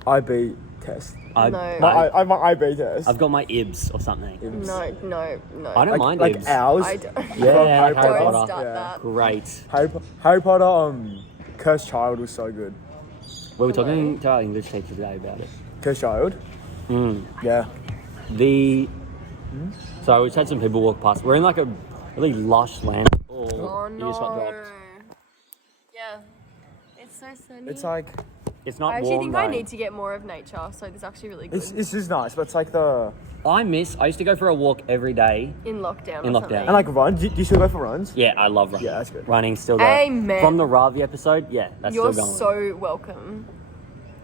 IB test. I, No. I, My IB test. I've got my IBS or something. No. I don't mind like IBS. ours. I don't. Yeah, From Harry Don't Potter. start Yeah. that. Great. Harry Potter. Cursed Child was so good. We were talking to our English teacher today about it. Cursed Child. Mm. Yeah. So we just had some people walk past. We're in like a really lush land. Oh You just got no. dropped. Yeah. It's so sunny. It's like It's not I actually warm think though. I need to get more of nature, so this is actually really good. it's just nice, but it's like the I used to go for a walk every day. in lockdown. In or lockdown. something. and like runs. Do you still go for runs? Yeah, I love running. Yeah, that's good. Running still going. Amen. From the Ravi episode, yeah, that's You're still going. so welcome.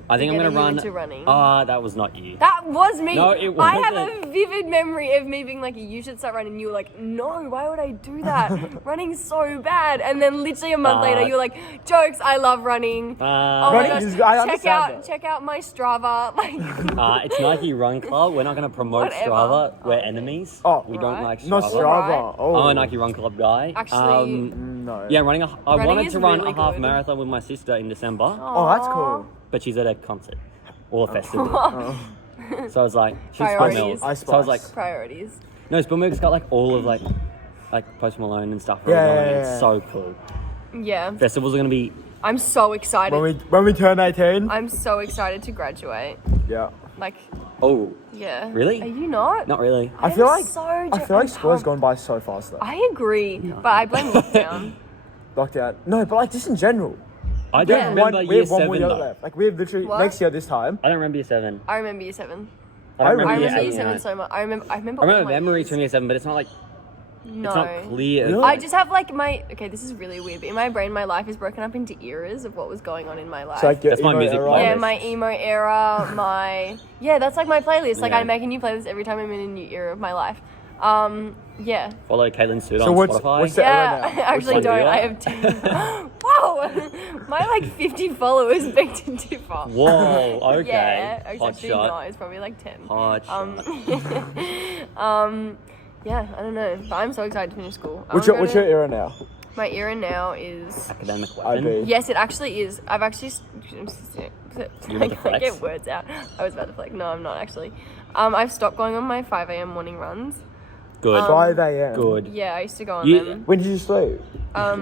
I think I'm getting gonna you run. into running. That was not you. That was me. No, it I have wasn't. a vivid memory of me being like, you should start running. You were like, no, why would I do that? Running's so bad. And then literally a month later, you were like, jokes, I love running. Oh my Running gosh, is- I understand that. check out my Strava. Like, It's Nike Run Club. We're not going to promote Whatever. Strava. We're Oh, enemies. Oh, we don't right. like Strava. Not Strava. Right. Oh. I'm a Nike Run Club guy. Actually, No. Yeah, I Running wanted is to run really a half good. marathon with my sister in December, Oh, that's cool. but she's at a concert or a festival. So I was like, she's Priorities. Spillmills. So I was like, priorities. no, Spillmills got like all of like Post Malone and stuff. Yeah, running. yeah, It's yeah. so cool. Yeah, Festivals are going to be. I'm so excited. When we turn 18. I'm so excited to graduate. Yeah. Like, Oh, yeah. Really? Are you not? not really. I feel I'm like so I feel like school has pumped. gone by so fast though. I agree, but I blame lockdown. Lockdown. No, but like just in general. I don't Yeah. remember we year have one 7 more year though. left. Like we have literally What? next year this time. I don't remember year 7. I remember year 7. I don't I remember I year remember 8. year 7 and so much. I remember I remember all my memories years. from year 7, but it's not like No. it's not clear. Really? I just have like okay, this is really weird, but in my brain, my life is broken up into eras of what was going on in my life. So like your That's my emo music era. playlist. yeah, my emo era, that's like my playlist. Like Yeah. I make a new playlist every time I'm in a new era of my life. Yeah. Follow Caitlin Suit So on what's- Spotify. what's the- Yeah, now? I actually What's don't. the I deal? have 10. Whoa! My like 50 followers beg to differ. Whoa, okay. Yeah, Hot actually shot. no, it's probably like 10. Hot Yeah, I don't know, but I'm so excited to finish school. I What's wanna your go to- era now? My era now is. Academic weapon. IB. Yes, it actually is. I've actually. You I about to can't flex? get words out. I was about to flex. No, I'm not actually. I've stopped going on my 5 a.m. morning runs. Good. 5 a.m. Good. Yeah, I used to go on You- them. When did you sleep? I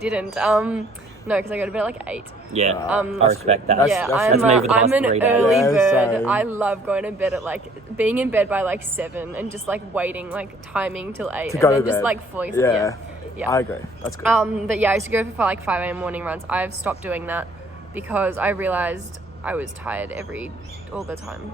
didn't. No, because I go to bed at like 8. Yeah, I respect that. That's- Yeah, that's me for the I'm past an 3 days. early Yeah, bird. same. I love going to bed at like being in bed by like 7 and just like waiting, like timing till 8 and go then to just bed. like falling asleep. Yeah. Yeah. I agree. That's good. But yeah, I used to go for like 5 a.m. morning runs. I've stopped doing that because I realized I was tired all the time,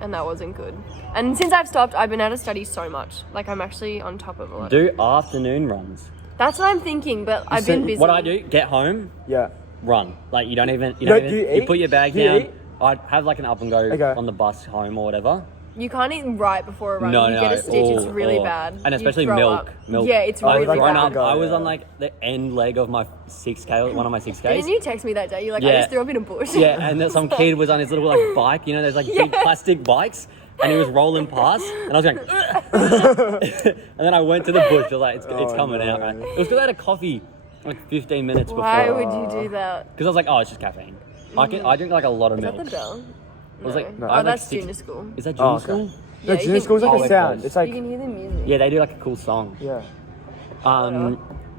and that wasn't good. And since I've stopped, I've been able to study so much. Like I'm actually on top of a lot. Do afternoon runs. That's what I'm thinking, but I've been busy. What I do, get home, yeah. run. Like you don't even No, do you you eat? put your bag Do you down. eat? I'd have like an up and go Okay. on the bus home or whatever. You can't eat right before a run. No, you no, get a stitch, it's oh, really oh. bad. And You especially throw milk. up. Milk. Yeah, it's I was really like, bad. go, I was yeah. on like the end leg of my 6K, one of my 6Ks. Didn't you text me that day? You're like, I Yeah. just threw up in a bush. Yeah, and then some kid was on his little like bike, you know, there's like big plastic bikes, and he was rolling past, and I was going, and then I went to the bush. I was like, it's coming out, right? It was because I had a coffee like 15 minutes before. Why would you do that? Because I was like, oh, it's just caffeine. I drink like a lot of Is milk. that the bell? It was like, No. I Oh, had, like, that's junior school. Is that junior Oh, okay. school? Yeah, No, junior school's like Oh, a it sound. was. It's like, You can hear the music. Yeah, they do like a cool song. yeah.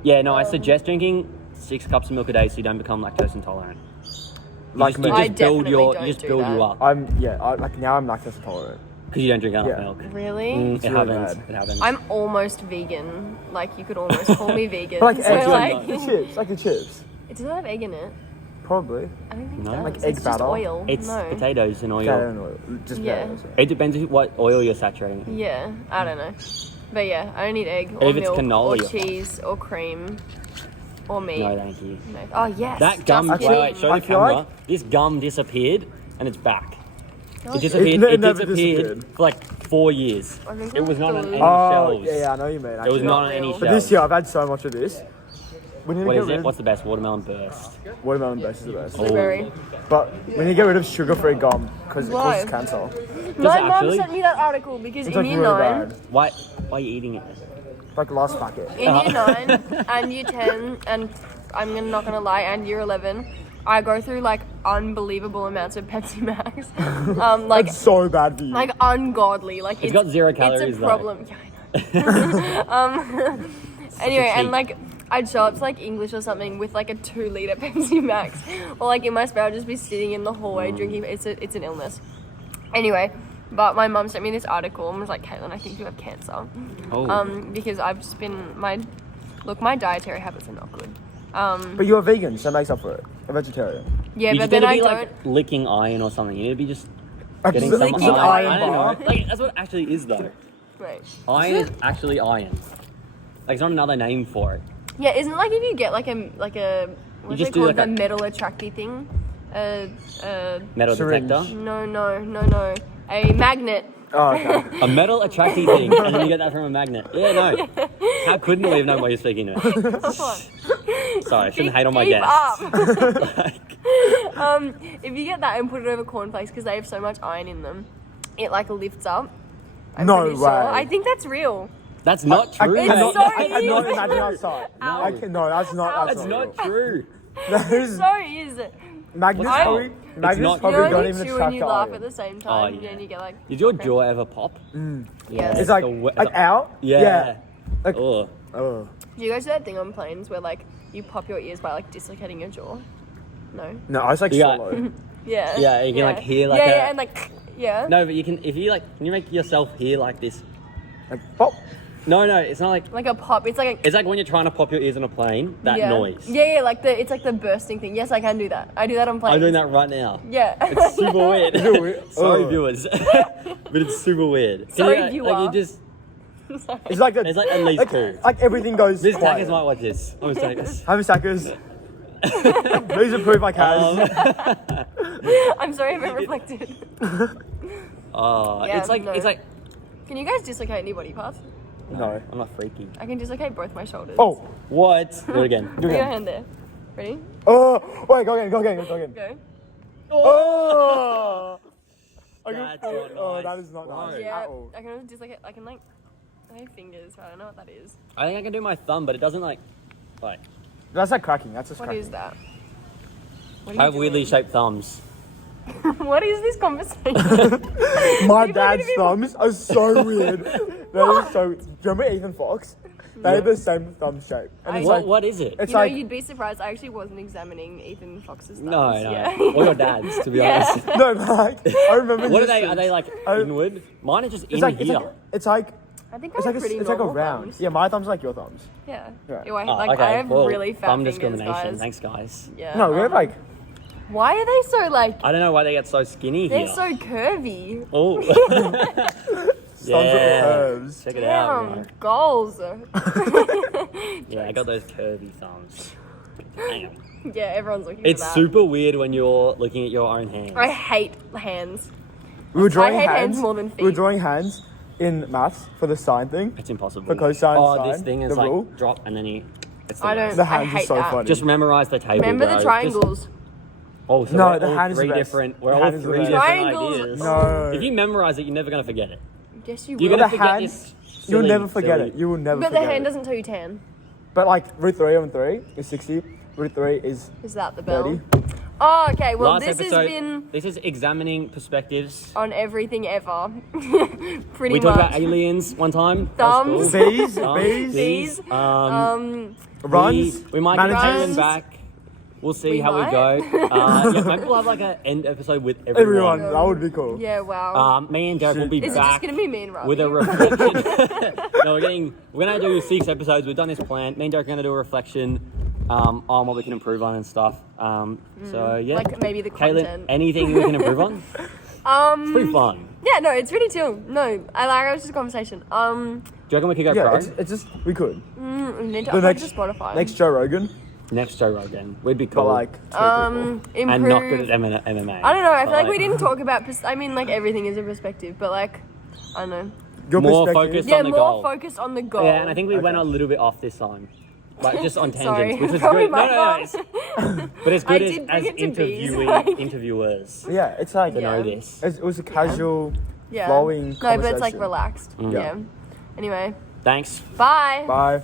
Yeah, no, I suggest drinking 6 cups of milk a day so you don't become lactose intolerant. Like me. You I just build definitely your, don't you just do build that. you up Like now I'm lactose intolerant. because you don't drink enough Yeah. milk. Really? It really happens. bad. It happens. I'm almost vegan. Like, you could almost call me vegan. But like So, eggs, like, the chips, like the chips. does it have egg in it? Probably. I don't think No. so. Like It's egg just batter? oil. It's no. potatoes and oil. Potato and oil. Just Yeah. potatoes. It depends what oil you're saturating. Yeah, I don't know. But yeah, I don't need egg or If it's milk cannoli. or cheese or cream or meat. No, thank you. No. Oh, yes. That gum, just wait, kidding. wait, show I the feel camera. like- This gum disappeared and it's back. No, It disappeared. It It never disappeared disappeared. for like 4 years. I think It was not on glue. any Oh, shelves. yeah, I know what you mean. It was actually. not on any But But shelves. this year I've had so much of this. We need to What get is rid it? of What's the best? Watermelon burst. watermelon base is the best. Blueberry. But we need to get rid of sugar-free gum because it Why? causes cancer. My it mum actually? sent me that article because It's in like year really 9, bad. Why are you eating it? Like last packet. in year 9 and year 10, and I'm not gonna lie, and year 11, I go through like unbelievable amounts of Pepsi Max. Like It's so bad for you. like ungodly. Like It's got 0 It's calories, a though. problem. Yeah, I know. Anyway, and cheat. like I'd show up to like English or something with like a 2-liter Pepsi Max, or like in my spare I'd just be sitting in the hallway drinking. It's an illness. Anyway, but my mum sent me this article and was like, Caitlin, I think you have cancer. Oh. Because I've just been my dietary habits are not good. But you're a vegan, so it makes up for it. A vegetarian. Yeah, You but just need then to I be don't. like licking iron or something. You need to be just Like, getting it's some an iron. iron I don't bar. know. Like that's what it actually is though. Right. Iron is actually iron. Like it's not another name for it. Yeah, isn't it like if you get like a what's just it do called, like the a- metal attracty thing? Metal Syringe. detector. No. A magnet. Oh, okay. A metal attracting thing, and then you get that from a magnet. Yeah, no. How couldn't we have known what you're speaking to? Come on. Sorry, I shouldn't hate on my Keep guests. up. Like, If you get that and put it over cornflakes because they have so much iron in them, it like lifts up. No pretty way. I think that's real. that's not true. It's mate. so I cannot easy. imagine outside. Ow. I can, no, that's not. That's not true. That is So is it? magnets. I'm- Probably, magnets not- You probably know don't when you even chew attract and you laugh iron. at the same time, yeah. and you get like. Did your jaw ever pop? Yes. It's like out. Yeah. Like, Oh. oh. Do you guys do that thing on planes where like you pop your ears by like dislocating your jaw? No. No, I was like Yeah. swallow. Yeah. Yeah, you can, like, hear, like, yeah, a- and like yeah. No, but you can if you like. Can you make yourself hear like this? Like pop. No, it's not like. Like a pop. It's like a. It's like when you're trying to pop your ears on a plane. That yeah. noise. Yeah, like it's like the bursting thing. Yes, I can do that. I do that on planes. I'm doing that right now. Yeah. It's super weird. weird? Sorry, Oh. viewers, but it's super weird. Can Sorry, you, viewer. Like you just. It's like It's like at least like, two. like everything goes. This quiet. taggers might watch this. I'm gonna say this. Have a sackers. Please approve my cars. I'm sorry, I haven't reflected. Yeah, It's like no. it's like. Can you guys dislocate any body parts? No. I'm not freaky. I can dislocate both my shoulders. Oh. What? Do it again. Do Put it your again. hand there. Ready? Oh. Wait. Go again. Go. Oh. That's not Oh, nice. that is not nice Yeah. at all. I can also dislocate. I can like. I have fingers, but I don't know what that is. I think I can do my thumb, but it doesn't like. That's like cracking. That's just What cracking. is that? What I are have you weirdly doing? shaped thumbs. What is this conversation? My People dad's are gonna be- thumbs are so weird. They're so. Do you remember Ethan Fox? They have the same thumb shape. And it's What? like, What is it? It's You know, like you'd be surprised. I actually wasn't examining Ethan Fox's thumbs. No. Yeah. Or your dad's, to be Yeah. honest. no, but like I remember. What are these they? things. Are they like I- inward? Mine are just It's in like here. it's like I think I it's have like pretty it's like a normal round. thumbs. Yeah, my thumbs are like your thumbs. Yeah. Yeah. Ew, I, Oh, like okay. I have Well, really fat thumb fingers, discrimination. guys. Thanks, guys. Yeah. No, we have like Why are they so like? I don't know why they get so skinny They're here. so curvy. Oh. thumbs with curves. Check it out. Damn, bro. goals. Yeah, I got those curvy thumbs. Damn. Yeah, everyone's looking It's for that. super weird when you're looking at your own hands. I hate hands. We were drawing I hate hands. hands more than We were feet. drawing hands in maths for the sign thing. It's impossible. For cosine, oh, sine, this thing is the like rule. drop and then you. It's the I worst. don't. The I hands hate are so that. funny. Just memorize the table. Remember bro. the Just- triangles. oh, so No, we're the all hand is three the best. different. We're The all hand is the three best. different Triangles. ideas. No. If you memorize it, you're never gonna forget it. Yes, you You're will. gonna the forget hand- this. You'll silly- never forget silly- it. You will never But the forget hand it. doesn't tell you 10. But like root 3 on 3 is 60. Root 3 is Is that the bell? 30. Oh, okay. Well, Last this episode, has been this is examining perspectives. on everything ever. Pretty We much. talked about aliens one time. That was Thumbs. cool. Bees, Thumbs, bees, Bees. runs. We might get Runs. Caitlin back. We'll see We how might. we go. Yeah, maybe we'll have like an end episode with everyone. Everyone, that would be cool. Yeah, wow. Me and Derek will be Is it just back going to be me and Robbie? with a reflection. No, we're gonna do 6 episodes. We've done this plan. Me and Derek are gonna do a reflection on what we can improve on and stuff. So yeah, Like maybe the Caitlin, content. anything we can improve on? It's pretty fun. Yeah, no, it's really chill. No, I like it. It's just a conversation. Do you reckon we could go Yeah, pro? it's just, we could. We need to The upload next, to Spotify. next Joe Rogan, Next Joe Rogan. We'd be but cool. like, two people. improve. and not good at MMA. I don't know. I feel But, like we didn't talk about. I mean, like everything is a perspective, but like, I don't know. Your more perspective- focused Yeah, on the more goal. focused on the goal. Yeah, and I think we went Okay. a little bit off this time. Like just on tangents, Sorry, which was probably good. my No, fault. but it's I good did as bring it to bees, interviewing like- interviewers Yeah, it's like, to know Yeah. this. it was a casual, Yeah. flowing No, but it's like conversation. relaxed. Mm. Yeah. Anyway, Thanks. bye. Bye.